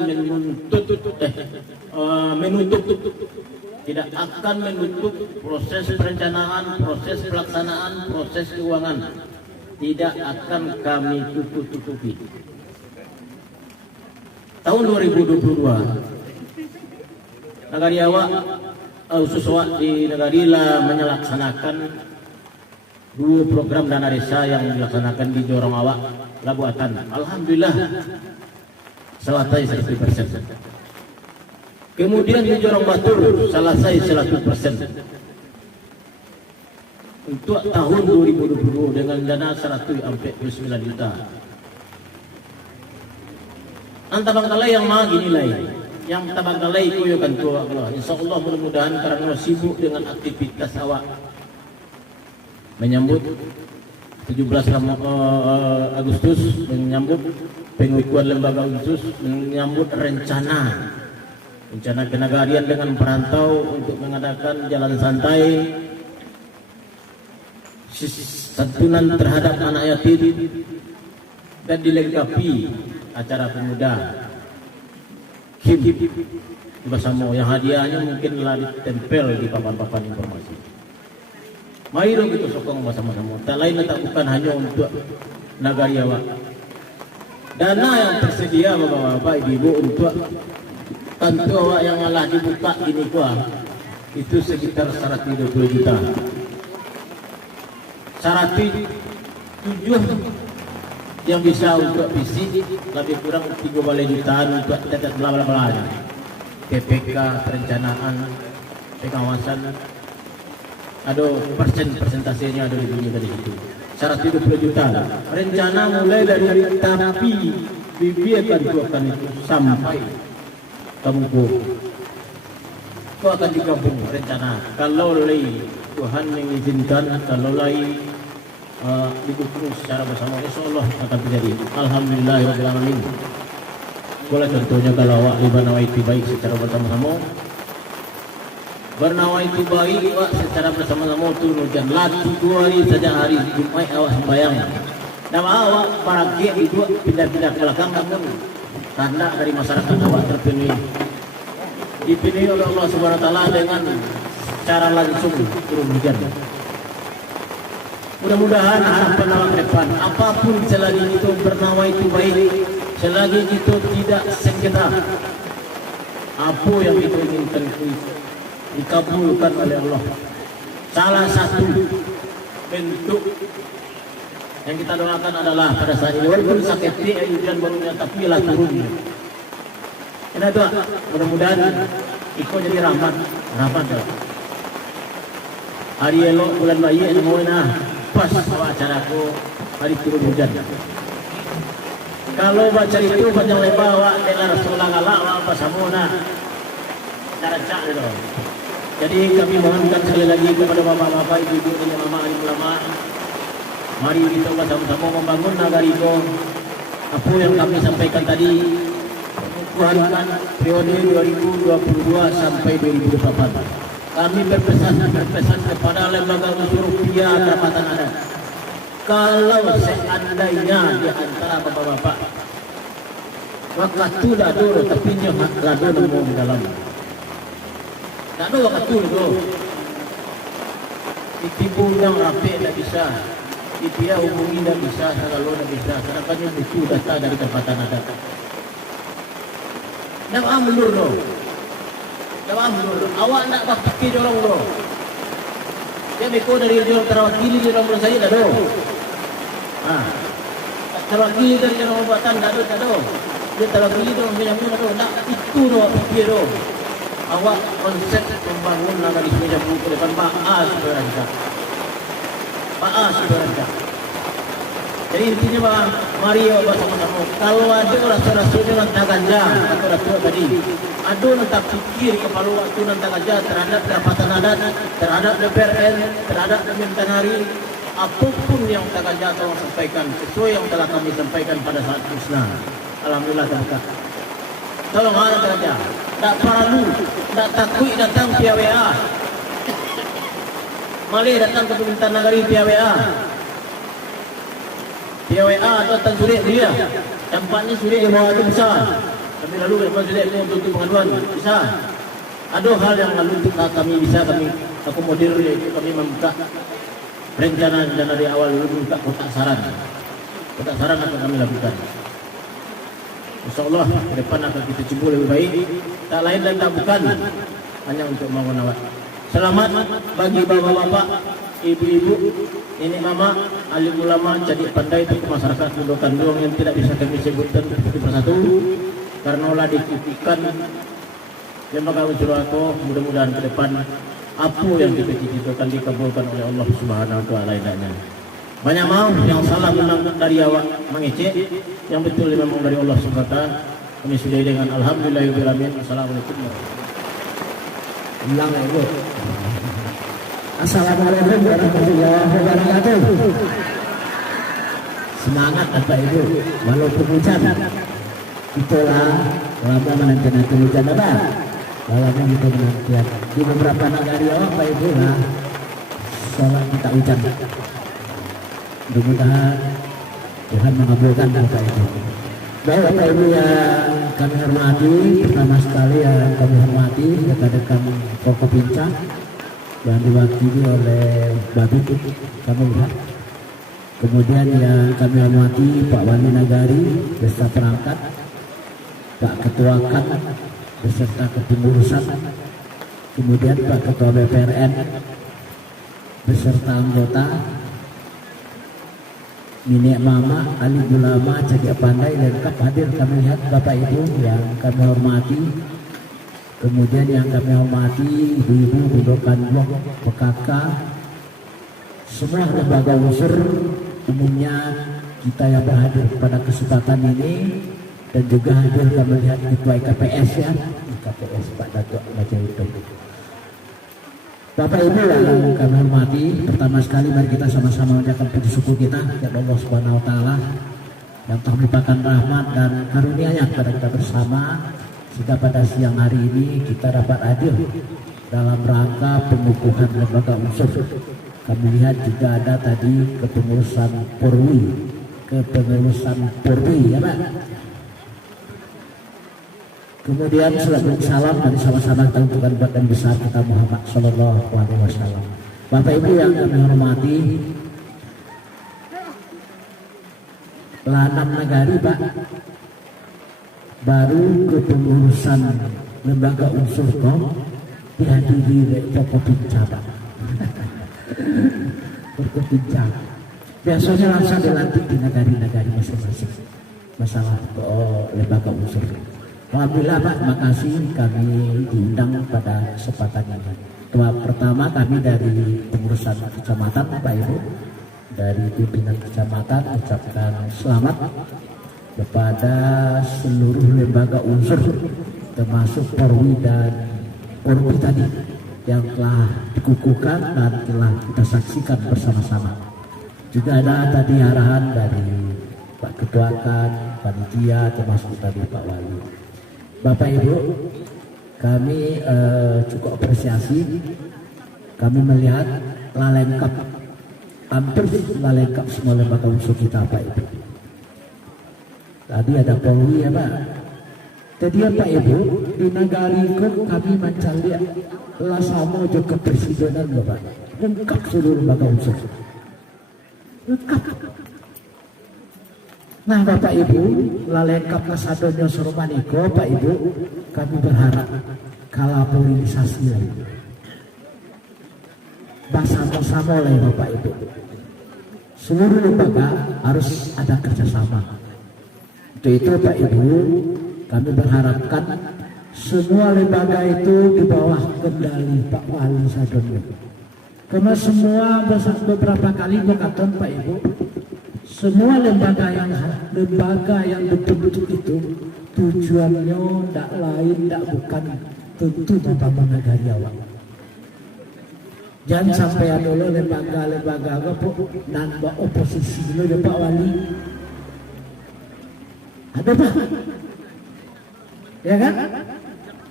tidak akan menutup proses perencanaan, proses pelaksanaan, proses keuangan. Tidak akan kami tutup-tutupi. Tahun 2022, Nagari awak khusus awak di Nagari lah menyelaksanakan 2 program dana desa yang dilaksanakan di jorong awak Labuatan. Alhamdulillah selesai 100%. Kemudian di jorong Batur selesai 100%. Untuk tahun 2020 dengan dana 149 juta. Antabangkalai yang mah gini lah, yang tabangkalai koyokan tua Allah. Insyaallah mudah-mudahan karena sibuk dengan aktivitas awak menyambut 17 Agustus, menyambut pengukuhan lembaga khusus, menyambut rencana kenagarian dengan perantau untuk mengadakan jalan santai, santunan terhadap anak yatim, dan dilengkapi acara pemuda KIM bersama yang hadiahnya mungkin telah ditempel di papan-papan informasi. Mari dong kita sokong bersama-sama. Tak lain tak bukan hanya untuk Nagari awak. Dana yang tersedia bapak-bapak ibu untuk kantor awak yang malah dibuka ini itu sekitar 120 juta. 107 yang bisa untuk fisik, lebih kurang 3 balai jutaan untuk tetet bela-belanya. PPK, perencanaan, pengawasan, ada persentasenya ada di dunia dari itu. 120 juta. Rencana mulai dari tapi dibiarkan tuakan itu sampai kampung. Itu akan dikampung rencana. Kalau Tuhan mengizinkan, kalau didukung secara bersama, insyaallah akan terjadi. Alhamdulillahirobbilalamin. Boleh tentunya kalau awak bernawaitu baik secara bersama-sama, bernawaitu baik awak secara bersama-sama turun hujan. Lagi 2 hari saja hari Jumat awak sembahyang. Nama awak para kiai itu pindah-pindah ke belakang namun karena dari masyarakat awak terpilih, dipilih oleh Allah Subhanahu Wa Taala dengan cara langsung turun hujan. Mudah-mudahan harapan awak ke depan, apapun selagi itu bernawaitu baik, selagi itu tidak sengketa, apa yang itu inginkan itu dikabulkan oleh Allah. Salah satu bentuk yang kita doakan adalah pada saat ini walaupun sakit hujan barunya tapi lah turun. Ini doa, mudah-mudahan itu jadi rahmat. Hari elok bulan bayi mau pas bawa acaraku hari turun hujan. Kalau baca itu panjang lebar awak dengan Rasulullah galak awak apa samuna cara cak itu. Jadi kami mohonkan sekali lagi kepada bapak-bapak, ibu-ibu, dan mama alim ulama, mari kita bersama-sama membangun nagari itu. Apa yang kami sampaikan tadi, mengukuhkan periode 2022 sampai 2024. Kami berpesan kepada lembaga unsur rupiah Kerapatan Adat. Kalau seandainya di antara bapak-bapak waktu dado tapi nyohat dado nemu di dalam. Dado waktu itu ditipu yang rapi tidak bisa, dia hubungi tidak bisa, selalu tidak bisa. Sedangkan butuh data dari Kerapatan Adat. Nak ambil dulu. Awak nak bakti orang dulu. Dia beko dari orang terwakili di orang saya dah do. Terwakili dari orang buatan dah do. Dia terwakili orang punya do. Nak itu do fikir do. Awak konsep membangun nagari Sungai Jambu ke depan maaf saudara kita. Jadi intinya Pak, mari bersama-sama. Kalau ada rasa-rasanya nanti ganja atau rasa tadi, ada nanti pikir kepala waktu nanti ganja terhadap Kerapatan Adat, terhadap DPRN, terhadap Kementanari, apapun yang nanti ganja tolong sampaikan sesuai yang telah kami sampaikan pada saat musnah. Alhamdulillah terdekat. Tolong ada ganja. Tak perlu, tak takut datang via WA. Mari datang ke Pemerintahan Nagari via WA. Via WA atau datang surat dia. Tempatnya surat yang bawah itu besar. Tapi lalu dapat surat itu untuk pengaduan besar. Ada hal yang lalu kami bisa kami akomodir, yaitu kami membuka rencana dari awal dulu membuka kotak saran. Kotak saran akan kami lakukan. InsyaAllah ke depan akan kita cuba lebih baik. Tak lain dan tak bukan hanya untuk membangun awak. Selamat bagi bapak-bapak, ibu-ibu, nenek mama, alim ulama, jadi pandai untuk masyarakat Gundukan Duong yang tidak bisa kami sebutkan satu persatu karena olah dikutikan lembaga unsur aku. Mudah-mudahan ke depan apa yang kita cita-citakan dikabulkan oleh Allah Subhanahu wa taala indahnya. Banyak maaf yang salah memang dari awak mengecek, yang betul memang dari Allah Subhanahu wa taala. Kami sudah dengan alhamdulillahirabbil alamin. Assalamualaikum warahmatullahi wabarakatuh. Assalamualaikum warahmatullahi wabarakatuh. Semangat Bapak Ibu, walaupun hujan. Itulah lama menanti-nanti hujan apa? Lama kita menantian. Di beberapa negara Bapak Ibu lah, sholat kita hujan. Mudah-mudahan Tuhan mengabulkan Bapak Ibu. Baik Bapak Ibu yang kami hormati, pertama sekali yang kami hormati rekan-rekan Forkopimda yang diwakili oleh Babit kami lihat. Kemudian yang kami hormati Pak Wali Nagari beserta perangkat, Pak Ketua KAN beserta kepengurusan, kemudian Pak Ketua BPRN beserta anggota, nenek mama, alim ulama, jaga pandai lengkap hadir kami lihat Bapak Ibu yang kami hormati. Kemudian yang kami hormati ibu-ibu, Gundukan Duong, PKK, semua lembaga unsur umumnya kita yang berhadir pada kesempatan ini, dan juga hadir kami lihat Ketua IKPS ya, IKPS Pak Datuk Majahitum. Bapak Ibu yang kami hormati, pertama sekali mari kita sama-sama mengucapkan puji syukur kita kepada Allah Subhanahu wa taala yang telah melimpahkan rahmat dan karunia-Nya kepada kita bersama, sehingga pada siang hari ini kita dapat hadir dalam rangka pengukuhan lembaga unsur. Kami lihat juga ada tadi kepengurusan Porwi ya Pak. Kemudian salam dari sama-sama kita untukkan badan besar kita Muhammad Sallallahu Alaihi Wasallam. Bapak Ibu yang kami hormati, Lanam Nagari Pak, baru kepengurusan lembaga unsur dihadiri Forkopimda Pak. Forkopimda biasanya langsung dilantik di negari-negari masing-masing masalah lembaga unsur. Alhamdulillah Pak, terima kasih kami diundang pada kesempatan ini. Pertama kami dari pengurusan kecamatan Pak Ibu, dari pimpinan kecamatan ucapkan selamat kepada seluruh lembaga unsur termasuk Porwi dan Porwi tadi yang telah dikukuhkan dan telah kita saksikan bersama-sama. Juga ada tadi arahan dari Pak Ketuakan, panitia, termasuk tadi Pak Wali. Bapak Ibu, kami cukup apresiasi. Kami melihat lengkap, hampir lengkap semua lembaga unsur kita, Pak Ibu. Tadi ada Polri ya Pak. Jadi ya Pak Ibu, di negari kami mencari lasamo juga kepresidenan Bapak. Lengkap seluruh lembaga unsur. Lengkap. Nah Bapak Ibu, lengkap kasadonyo Surumaniko Pak Ibu, kami berharap kalau politisasi lagi. Bersama-sama oleh Bapak Ibu. Seluruh lembaga harus ada kerjasama. Untuk itu Pak Ibu, kami berharapkan semua lembaga itu di bawah kendali Pak Wali Sadonyo. Karena semua beberapa kali berkata Pak Ibu, semua lembaga yang betul-betul itu tujuannya tidak lain, tidak bukan tentu membangun negara awak. Jangan sampai ada lembaga nambah oposisi dulu ya Pak Wali. Ada Pak? Ya kan?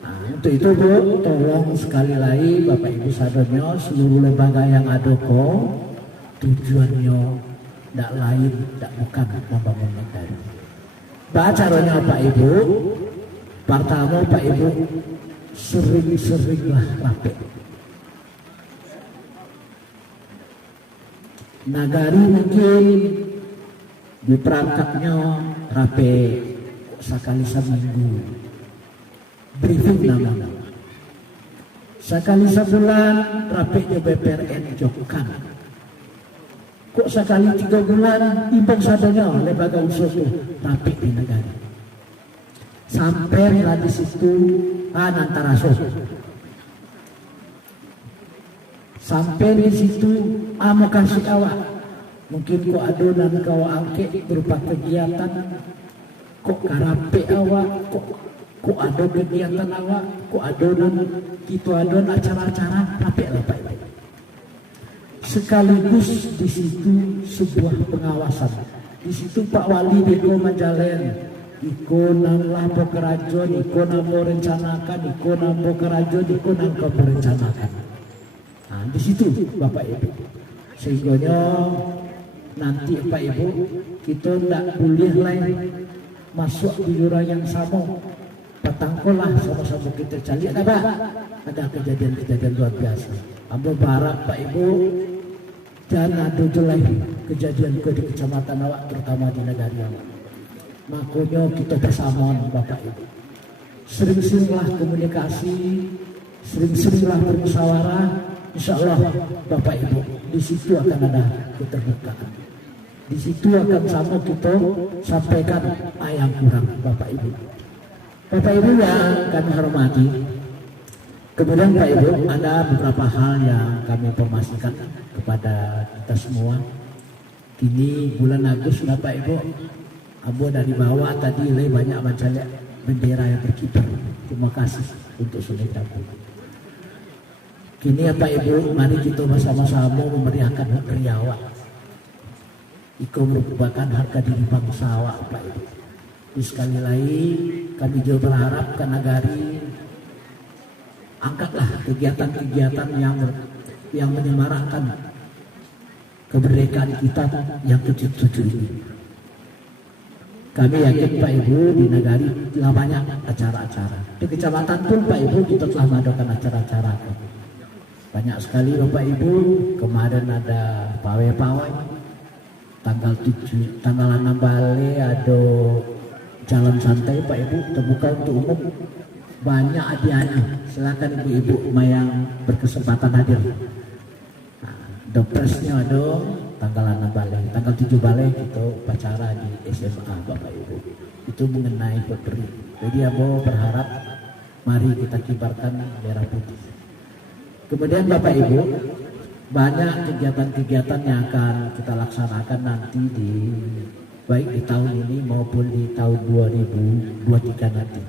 Nah, untuk itu Bu, tolong sekali lagi Bapak Ibu Sadonyo, seluruh lembaga yang ada kok tujuannya tidak lain, tidak bukan membangun negara. Caranya Pak Ibu, pertama Pak Ibu sering-seringlah rapi. Nagari mungkin di perangkatnya rapi sekali seminggu, briefing nama-nama. Sekali sebulan rapi di BPRN Jokan. Kok sekali 3 bulan imbang sadanya lembaga unsur itu rapi di negara. Sampai di situ Nantaraso. Sampai di situ mau kasih awak. Mungkin kok adonan kau angke berupa kegiatan. Kok karape awak, kok ada kegiatan awak, kok adonan gitu adonan acara-acara rapi lah Pak. Sekaligus di situ sebuah pengawasan. Di situ Pak Wali Deko Majalen, Iko nang lapo kerajon, Iko nang merencanakan, Iko nang kerajon, Iko nang merencanakan. Nah, di situ Bapak Ibu. Sehingga nanti Pak Ibu kita tidak boleh lain masuk di jurang yang sama. Petangkolah sama-sama kita cari ada kejadian-kejadian luar biasa. Ambo berharap Pak Ibu jangan ada jelek kejadian di kecamatan awak, terutama di negara awak. Makanya kita bersama Bapak Ibu. Sering-seringlah komunikasi, sering-seringlah bermusyawarah. Insya Allah Bapak Ibu, di situ akan ada keterbukaan. Di situ akan sama kita sampaikan yang kurang Bapak Ibu. Bapak Ibu yang kami hormati, kemudian Pak Ibu ada beberapa hal yang kami informasikan kepada kita semua. Kini bulan Agustus Bapak Ibu, Abu dari bawah tadi banyak macam bendera yang berkibar. Terima kasih untuk Sungai Jambu. Kini ya Pak Ibu, mari kita bersama-sama memeriahkan hari awak. Iko merupakan harga diri bangsa awak Pak Ibu. Sekali lagi kami juga berharap ke Nagari angkatlah kegiatan-kegiatan yang menyemarakkan kemerdekaan kita yang ke-7 ini. Kami yakin Pak Ibu di Nagari telah banyak acara-acara. Di kecamatan pun Pak Ibu kita telah mengadakan acara-acara. Banyak sekali Bapak Ibu, kemarin ada pawai-pawai, tanggal 6 Bali ada jalan santai Pak Ibu, terbuka untuk umum. Banyak hadiahnya, silakan ibu-ibu yang berkesempatan hadir. Dopresnya ada tanggal 6 Bali, tanggal 7 Bali kita upacara di SMA Bapak Ibu. Itu mengenai putri. Jadi Abo berharap mari kita kibarkan merah putih. Kemudian Bapak Ibu, banyak kegiatan-kegiatan yang akan kita laksanakan nanti baik di tahun ini maupun di tahun 2023 nanti.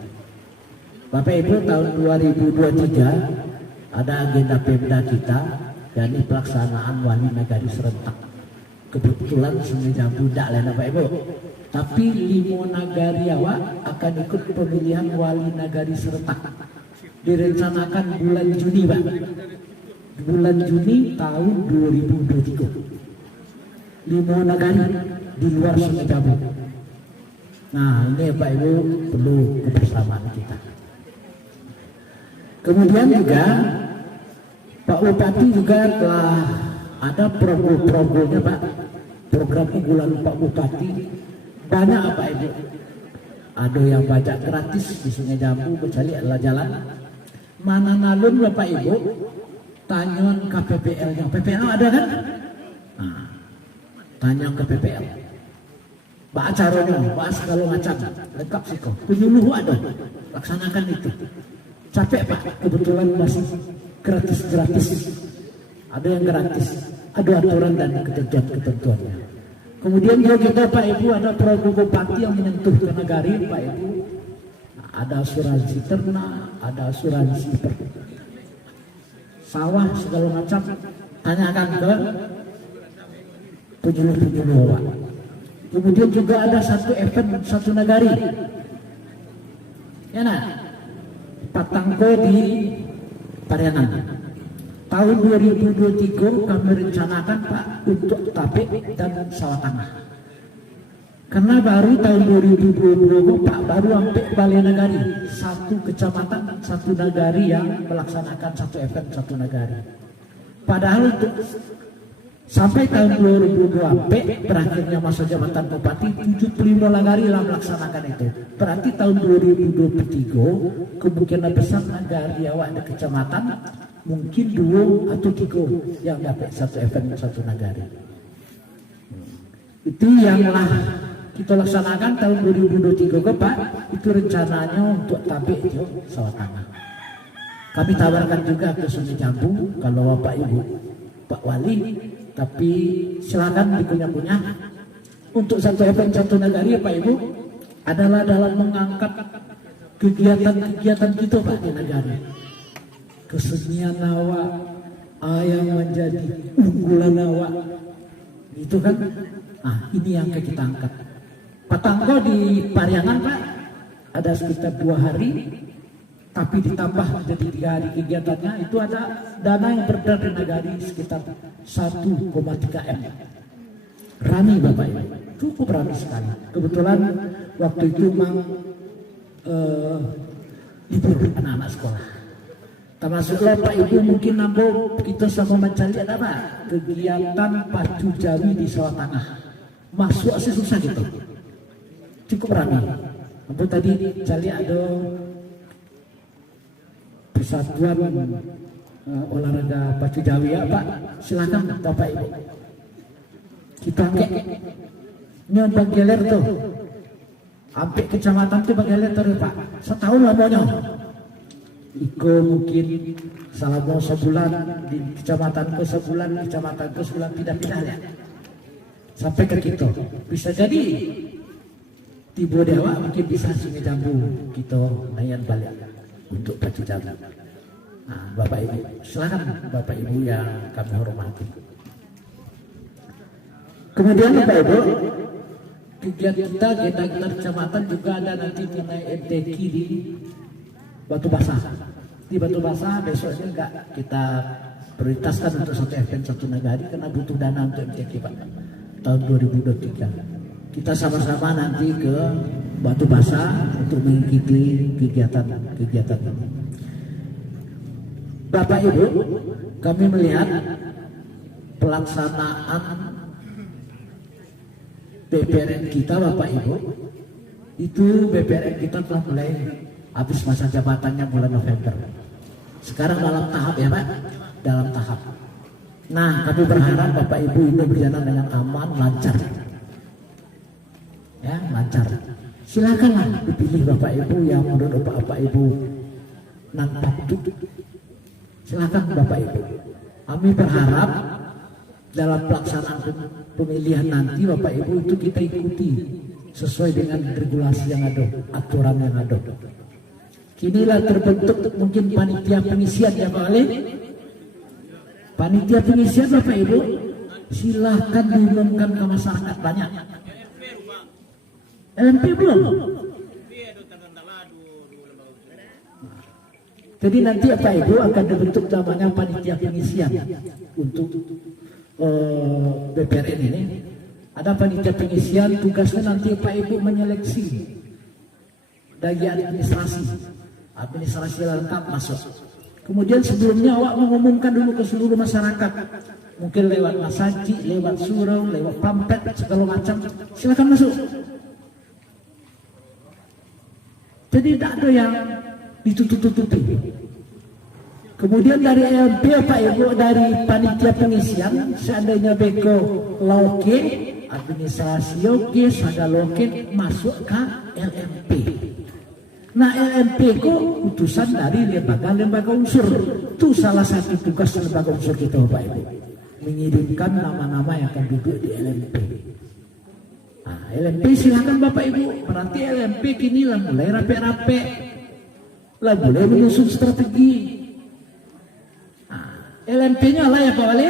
Bapak Ibu, tahun 2023 ada agenda Pemda kita, yakni pelaksanaan wali nagari serentak. Kebetulan Sungai Jambu tidak lain Bapak Ibu, tapi 5 nagari awak akan ikut pemilihan wali nagari serentak. Direncanakan bulan Juni Pak, bulan Juni tahun 2023. 5 nagari di luar Sungai Jambu. Nah ini Bapak Ibu perlu kebersamaan kita. Kemudian juga Pak Bupati juga telah ada program-programnya Pak, program unggulan Pak Bupati banyak Pak Ibu. Ada yang pajak gratis di Sungai Jambu, kecuali adalah jalan. Mana nalun Bapak Ibu, tanyakan ke PPL-nya. PPL ada kan? Nah, tanya ke PPL. Pak acaranya, Pak segala macam, lengkap sih kok. Penyuluh ada, laksanakan itu. Capek Pak, kebetulan masih gratis. Ada yang gratis, ada aturan dan ketentuannya. Kemudian juga kita Pak Ibu ada program bupati yang menyentuh ke nagari Pak Ibu. Ada asuransi ternak, ada asuransi sawah segala macam. Tanyakan ke penyuluh-penyuluh. Kemudian juga ada satu event satu nagari. Ya nah, Patangko di Parianan. Tahun 2023 kami rencanakan Pak untuk Tapek dan Sawah Tengah. Karena baru tahun 2020 Pak baru sampai Balai Nagari, satu kecamatan satu nagari yang melaksanakan satu event satu nagari. Padahal untuk sampai tahun 2020 berakhirnya masa jabatan Bupati 75 nagari yang melaksanakan itu. Berarti tahun 2023 kemungkinan besar nagari awak ada kecamatan mungkin 2 atau 3 yang dapat satu event satu nagari. Itu yang kita laksanakan tahun 2023 ke Pak. Itu rencananya untuk Tapek itu Sawah Tengah. Kami tawarkan juga ke Sungai Jambu kalau Bapak Ibu Pak Wali, tapi silakan punya untuk satu event satu nagari Pak Ibu adalah dalam mengangkat kegiatan-kegiatan kita Pak di nagari. Kesenian awak yang menjadi unggulan awak itu kan, ini yang kita angkat. Patangko di Pariangan Pak ada sekitar 2 hari, tapi ditambah menjadi 3 hari kegiatannya itu ada dana yang beredar di nagari sekitar 1,3 M. Rame Bapak Ibu, cukup rame sekali. Kebetulan waktu itu memang libur anak-anak sekolah. Termasuk Bapak Ibu mungkin nambah kita sama mencari ada Pak kegiatan pacu jawi di Sawah Tengah. Masuk sih susah gitu, cukup ramai. Nampak tadi cari ada persatuan olahraga pacu jawi ya Pak. Silakan Bapak Ibu. Kita nyoba geler tuh, sampai kecamatan tuh bageler terus Pak. Setahun lamanya. Iko mungkin selama sebulan di kecamatan ke sebulan tidak ya. Sampai ke kita. Bisa jadi tiba dewa mungkin bisa Sungai Jambu kita nayan balik untuk pacu jawi. Nah, Bapak Ibu, silakan Bapak Ibu yang kami hormati. Kemudian Bapak Ibu, kegiatan kita kecamatan juga ada nanti mengenai MTQ di Batu Basah. Di Batu Basah besoknya enggak kita prioritaskan untuk satu event satu nagari karena butuh dana untuk MTQ Pak tahun 2023. Kita sama-sama nanti ke Batu Basah untuk mengikuti kegiatan ini. Bapak Ibu, kami melihat pelaksanaan BPRN kita Bapak Ibu, itu BPRN kita telah mulai habis masa jabatannya bulan November. Sekarang dalam tahap ya Pak, dalam tahap. Nah kami berharap Bapak Ibu ini berjalan dengan aman, lancar. Ya lancar. Silakanlah dipilih Bapak Ibu yang menurut Bapak Ibu nampak itu. Silakan Bapak Ibu. Kami berharap dalam pelaksanaan pemilihan nanti Bapak Ibu itu kita ikuti sesuai dengan regulasi yang ada, aturan yang ada. Kinilah terbentuk mungkin panitia pengisian ya Pak Ali. Panitia pengisian Bapak Ibu, silahkan diumumkan ke masyarakat banyak. LMP belum. Jadi nanti Bapak Ibu akan dibentuk namanya panitia pengisian untuk BPRN ini. Ada panitia pengisian, tugasnya nanti Pak Ibu menyeleksi dari administrasi lengkap masuk. Kemudian sebelumnya awak mengumumkan dulu ke seluruh masyarakat, mungkin lewat masaji, lewat surau, lewat pamflet segala macam. Silakan masuk. Jadi tidak ada yang ditutup-tutupi. Kemudian dari LMP Pak Ibu, dari panitia pengisian, seandainya beko lauke, administrasi oke, sadaloke masuk ke LMP. Nah LMP itu utusan dari lembaga-lembaga unsur. Itu salah satu tugas lembaga unsur kita Bapak Ibu, mengirimkan nama-nama yang akan duduk di LMP. Nah, LMP silakan Bapak Ibu. Berarti LMP kini lah mulai rapi-rapi, lah mulai menyusun strategi. Nah, LMP-nya lah ya Pak Wali,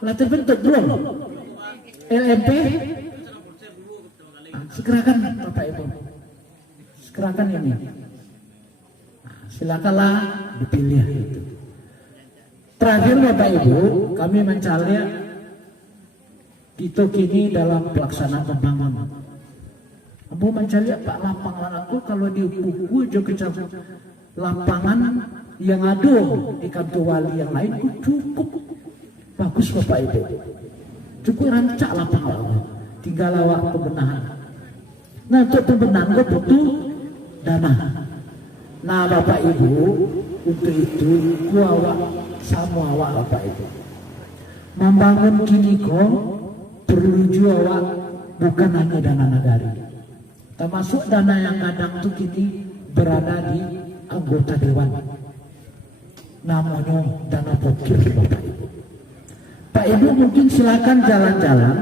lah terbentuk belum? LMP, nah, segerakan Bapak Ibu. Segerakan ini, nah, silakanlah dipilih itu. Terakhir Bapak Ibu, kami mencari itu kini dalam pelaksanaan pembangunan. Abu mencari Pak lapangan aku kalau di buku juga lapangan yang ada di kantor wali yang lain cukup bagus Bapak Ibu. Cukup rancak lapangan, tinggal awak pembenahan. Nah untuk pembenahan gue butuh dana. Nah Bapak Ibu, untuk itu gua awak sama awak Bapak Ibu membangun kini kok perlu juga awak bukan hanya dana negara, termasuk dana yang kadang tuh kini berada di anggota dewan, namanya dana pokir Bapak Ibu. Pak Ibu mungkin silakan jalan-jalan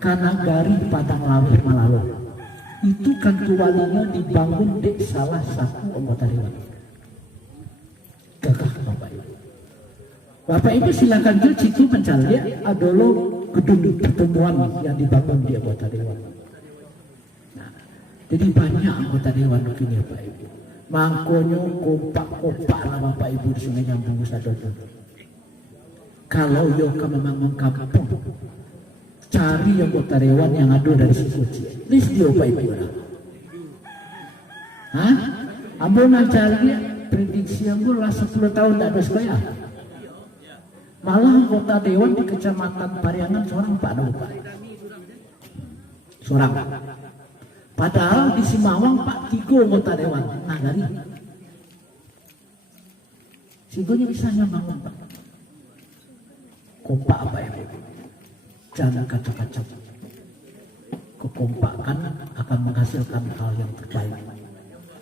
ke Nagari Padang Lawih Malalau. Itu kantor walinya dibangun di salah satu anggota dewan. Gagah Bapak Ibu. Bapak Ibu silakan ke situ mencari adalah gedung pertemuan yang dibangun di anggota dewan. Nah, jadi banyak anggota dewan begini Bapak Ibu. Mangkonyo kompak-kompak lah Bapak Ibu di Sungai Nyambung Sadodo. Kalau yo membangun kampung, cari anggota dewan yang ada dari situ. List dia Bapak Ibu. Hah? Ambo mencari prediksi ambo lah 10 tahun tidak ada sekolah. Malah anggota dewan di kecamatan Pariangan seorang Pak ada Pak. Seorang. Padahal di Simawang Pak 3 anggota dewan Nagari. Sigonya bisa bangun Pak. Kompak Pak Ibu. Jangan kacau-kacau. Kekompakan akan menghasilkan hal yang terbaik.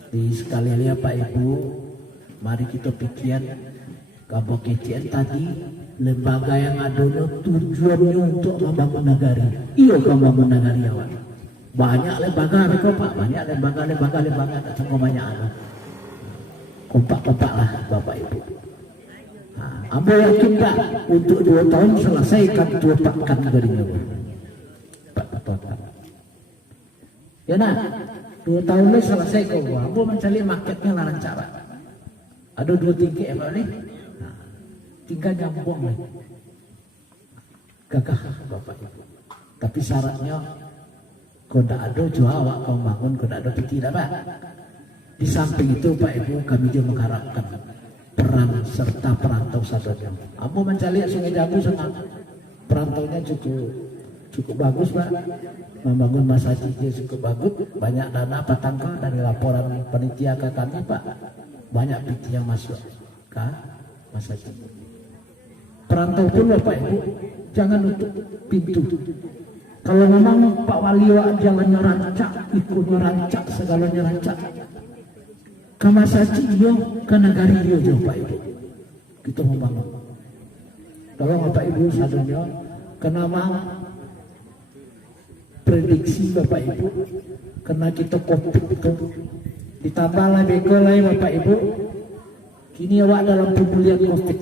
Di sekali-kali Pak Ibu, mari kita pikir kalau kecian tadi lembaga yang ada tujuannya untuk membangun negara. Iya membangun negara awak. Banyak lembaga mereka Pak, banyak lembaga tak sama banyak ada. Kompak-kompak lah Bapak Ibu. Ambo yakin tak untuk 2 tahun selesaikan 2 pakan negarinya Pak. Ya nak 2 tahun ini selesai kau. Ambo mencari marketnya larang cara. Ada 2 tinggi Pak ni. Tinggal nyambung lah. Gagah Bapak Ibu. Tapi syaratnya kau tak ada jual awak kau bangun kau tak ada piti dah Pak. Di samping itu Pak Ibu kami juga mengharapkan peran serta perantau sahabatnya. Ambo mencari Sungai Jambu sangat perantaunya cukup bagus Pak. Membangun masjidnya cukup bagus, banyak dana patangka dari laporan panitia ke kami Pak. Banyak piti yang masuk ke masjid. Perantau pun Bapak Ibu jangan nutup pintu. Kalau memang Pak Wali jalannya rancak, ikutnya rancak, segalanya rancak. Ke masjid yo, ke negara yo Pak Ibu. Kita membangun. Tolong Bapak Ibu sadarnya, kenapa prediksi Bapak Ibu, karena kita COVID itu Ditambah beko lain Bapak Ibu, kini awak dalam pemulihan COVID.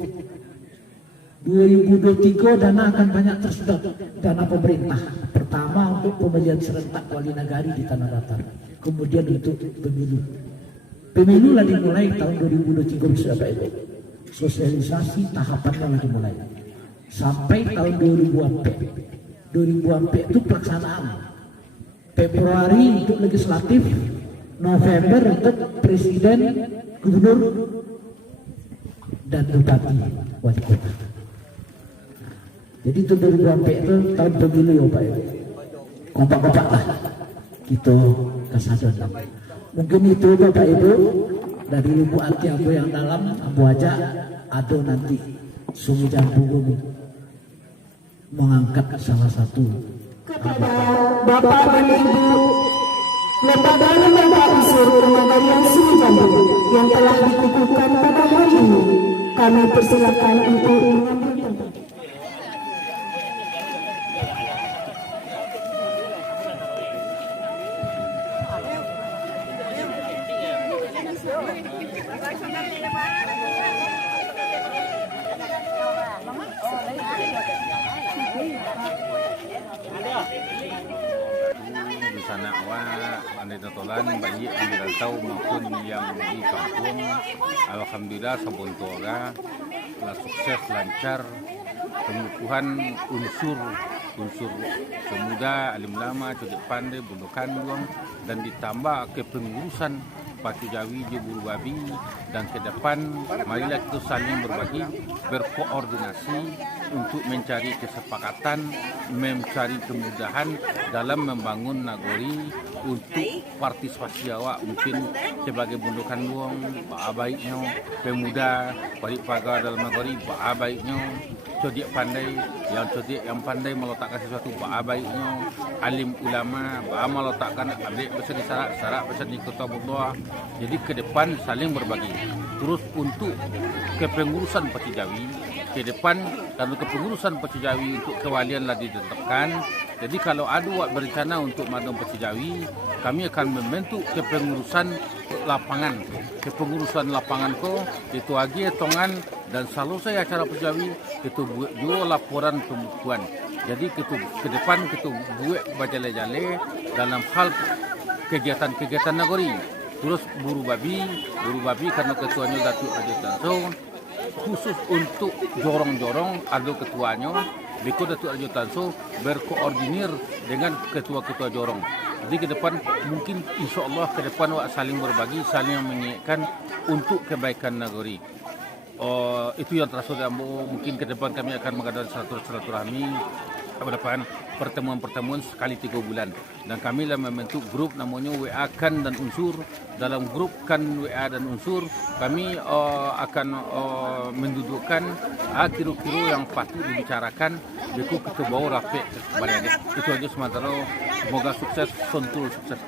2023 dana akan banyak tersedot, dana pemerintah. Pertama untuk pemilihan serentak wali nagari di Tanah Datar, kemudian untuk pemilu. Pemilu lah dimulai tahun 2023 bisa Bapak Ibu. Sosialisasi tahapannya lagi mulai sampai tahun 2024 itu pelaksanaan. Februari untuk legislatif, November untuk presiden, gubernur, dan bupati wali kota. Jadi itu 2024 itu tahun pemilu ya Pak Ibu. Kompak-kompak lah kita kesadon. Mungkin itu Bapak Ibu dari lubuk hati aku yang dalam, aku ajak ada nanti Sungai Jambu mengangkat salah satu Kepada Bapak dan Ibu lembaga-lembaga unsur Nagarian Sungai Jambu yang telah dikukuhkan pada hari ini, kami persilakan untuk mengambil tempat. Di sana awak pandai totolan bayi yang dirantau maupun yang di kampung, alhamdulillah sabontoga telah sukses lancar pengukuhan unsur pemuda, alim lama, cerdik pandai, bundukan luang, dan ditambah kepengurusan Pati Jawi di Buru Babi, dan ke depan marilah kita saling berbagi, berkoordinasi untuk mencari kesepakatan, mencari kemudahan dalam membangun Nagori untuk partisipasi awak mungkin sebagai bundukan luang, baiknya pemuda, balik pagar dalam Nagori, baiknya cerdik pandai, yang pandai meletakkan sesuatu, baiknya alim ulama, meletakkan abdi besar di syarat besar di kota Bogor. Jadi ke depan saling berbagi. Terus untuk kepengurusan Pati Jawi, ke depan kalau kepengurusan Pati Jawi untuk kewalian lah ditetapkan. Jadi kalau ada berencana untuk madam Pati Jawi, kami akan membentuk kepengurusan lapangan. Kepengurusan lapangan ko itu lagi tongan dan selalu saya acara Pati Jawi itu buat juga laporan pembukuan. Jadi ke depan kita buat bajale-jale dalam hal kegiatan-kegiatan Nagori. Terus buru babi karena ketuanya Datuk Raja Tanso, khusus untuk jorong-jorong ada ketuanya, Biko Datuk Raja Tanso berkoordinir dengan ketua-ketua jorong. Jadi ke depan mungkin insya Allah ke depan saling berbagi, saling mengingatkan untuk kebaikan Nagori. Itu yang terasa mungkin ke depan kami akan mengadakan silaturahmi pada pertemuan-pertemuan sekali 3 bulan, dan kami lah membentuk grup namanya WA Kan dan Unsur. Dalam grup Kan, WA dan Unsur kami akan mendudukkan kira-kira yang patut dibicarakan, itu kita bawa rapi kepada adik. Itu aja sementara, semoga sukses, sentul sukses.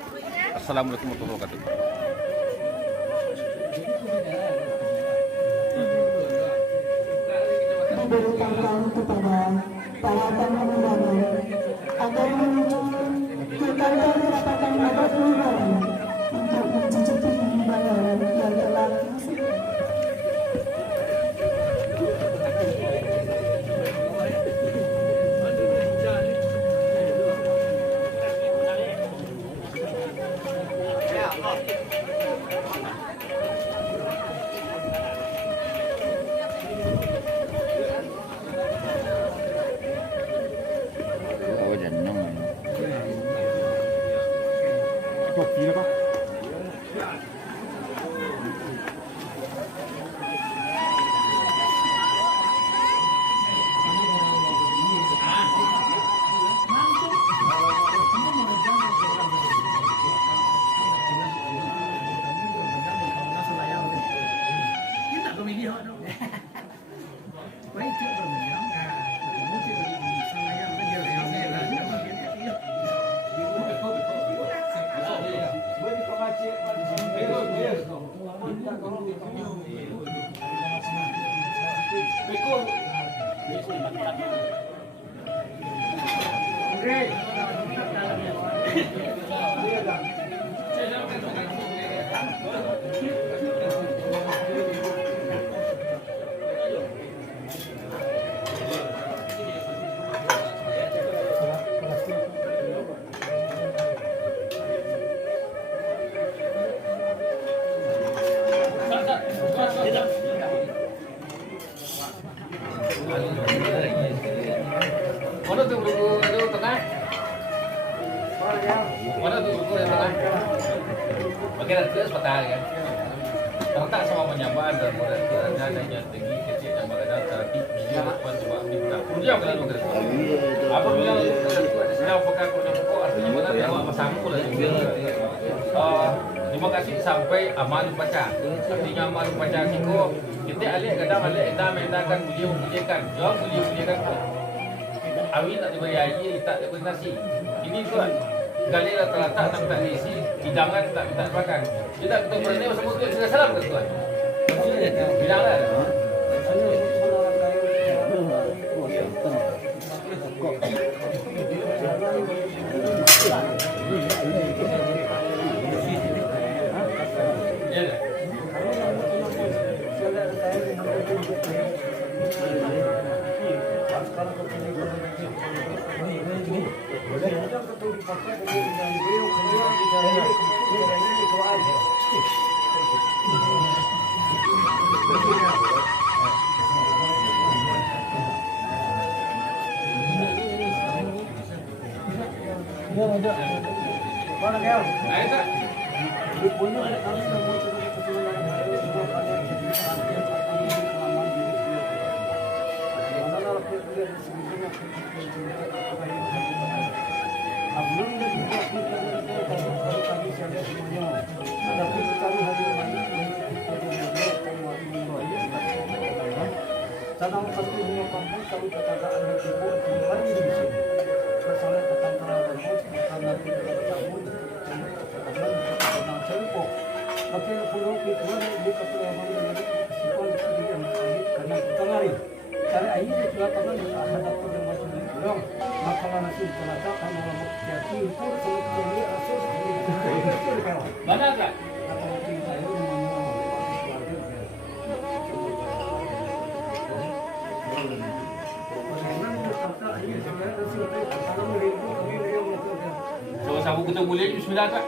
Assalamualaikum warahmatullahi wabarakatuh. Beritahukan kepada para tamu undangan agar menuju ke kantor kerapatan adat negara untuk mencicipi bayaran yang telah Mana tuh buku itu tengah? Mana tuh buku yang tengah? Bagian atas patah kan? Terletak sama penyambaan dan modal itu adanya tinggi kecil dan bagada terapi biji depan coba minta. Dia kalau lu kerja. Apa bilang sedang pakai punya buku artinya mana dia apa sangkul lah juga. Terima kasih sampai amal baca. Artinya amal baca kiko kita alih kadang alih kita mendakan buliakan. Jawab buliakan pun. Awi tak dibayari, tak dikontrasi. Ini tuan, kali rata-rata tak minta diisi, hidangan tak minta makan. Kita ketemu berani sebut tu sudah salam ke tuan. Bilanglah. Mana tak? So, sabu kita boleh bismillah tak?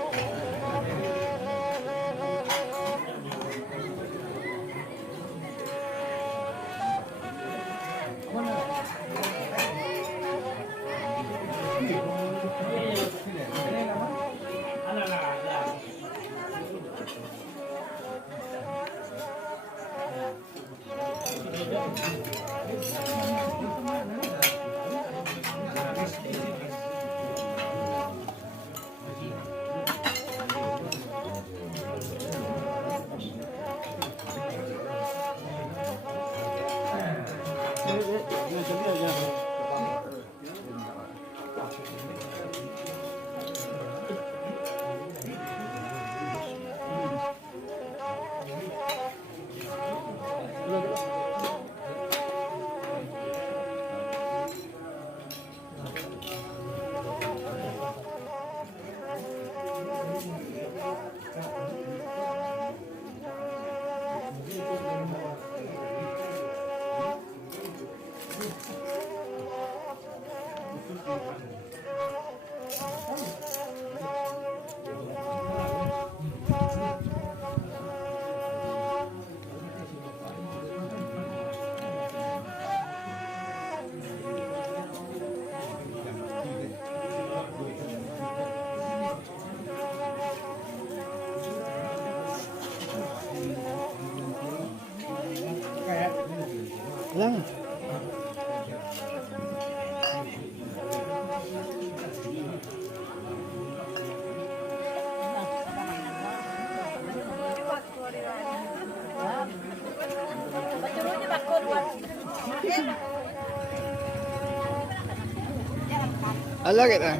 Allah kita.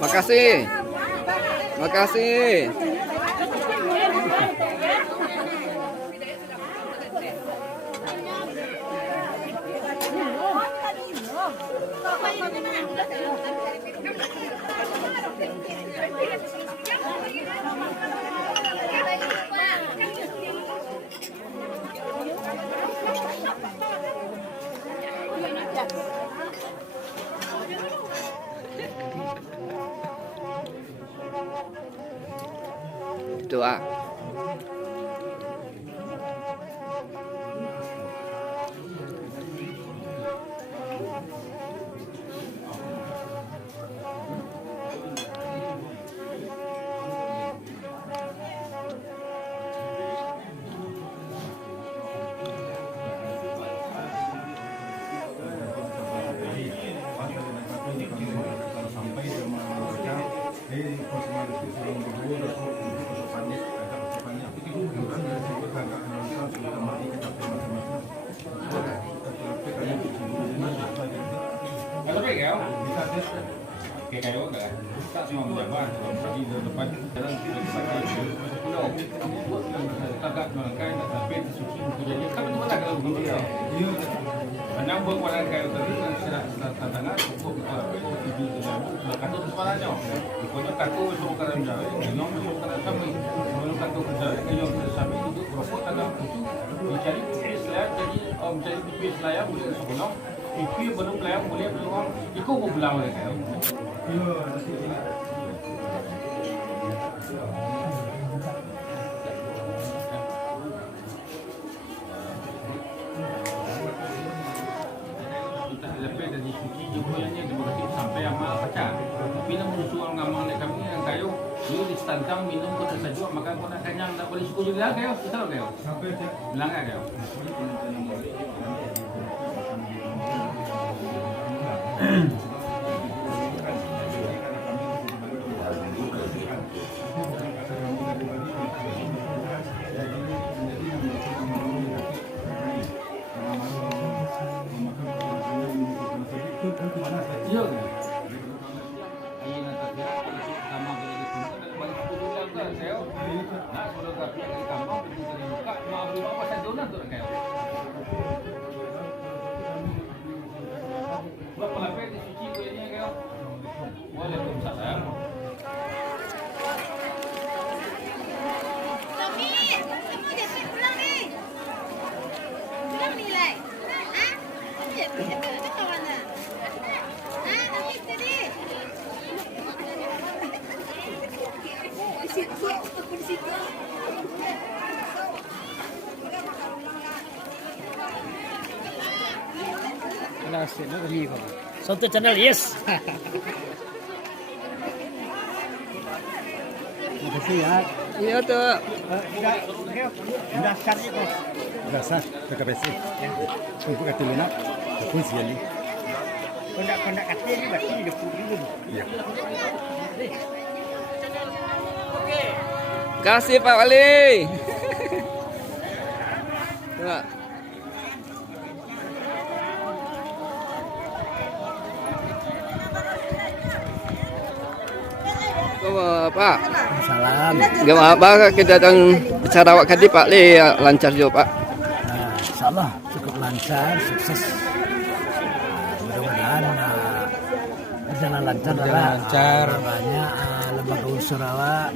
Makasih. Makasih. Doa. Menambah orang kayu tadi kan tantangan untuk kata semuanya. Pokoknya kata suruh kerana jawa, nyom suruh kerana kami, sebelum kata kerja, nyom sampai itu rokok tangan itu mencari pipis layar jadi mencari pipis layar boleh sebelum pipis belum layar boleh belum ikut mau pulang mereka. Lepas dari suci jokoyanya demokrasi sampai amal pecah. Tapi namun soal ngamang nak kami yang kayu, you distantang minum kau tersejuk maka kau nak kenyang tak boleh suku juga kayu, kita kayu. Sampai je. Melanggar kayu. Satu channel, yes. Makasih ya. Iya tuh. Dasar itu. Dasar, PKPC. Untuk kata lunak, pun sekali. Kondak kata ini berarti di depan itu. Iya. Kasih Pak Wali. Coba. Pak. Salam. Gimana Pak kita datang acara awak tadi Pak Le lancar juga Pak. Nah, insyaallah cukup lancar, sukses. Mudah-mudahan berjalan lancar. Banyak lembaga unsur awak.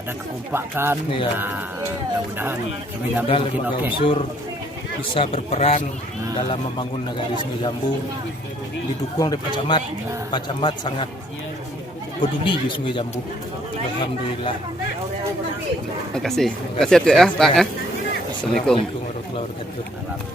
Ada kekompakan. Mudah-mudahan lembaga unsur bisa berperan dalam membangun negara Sungai Jambu. Didukung oleh Pak Camat. Pak Camat sangat peduli di Sungai Jambu. Alhamdulillah. Terima kasih. Terima kasih ya Pak. Assalamualaikum warahmatullahi wabarakatuh.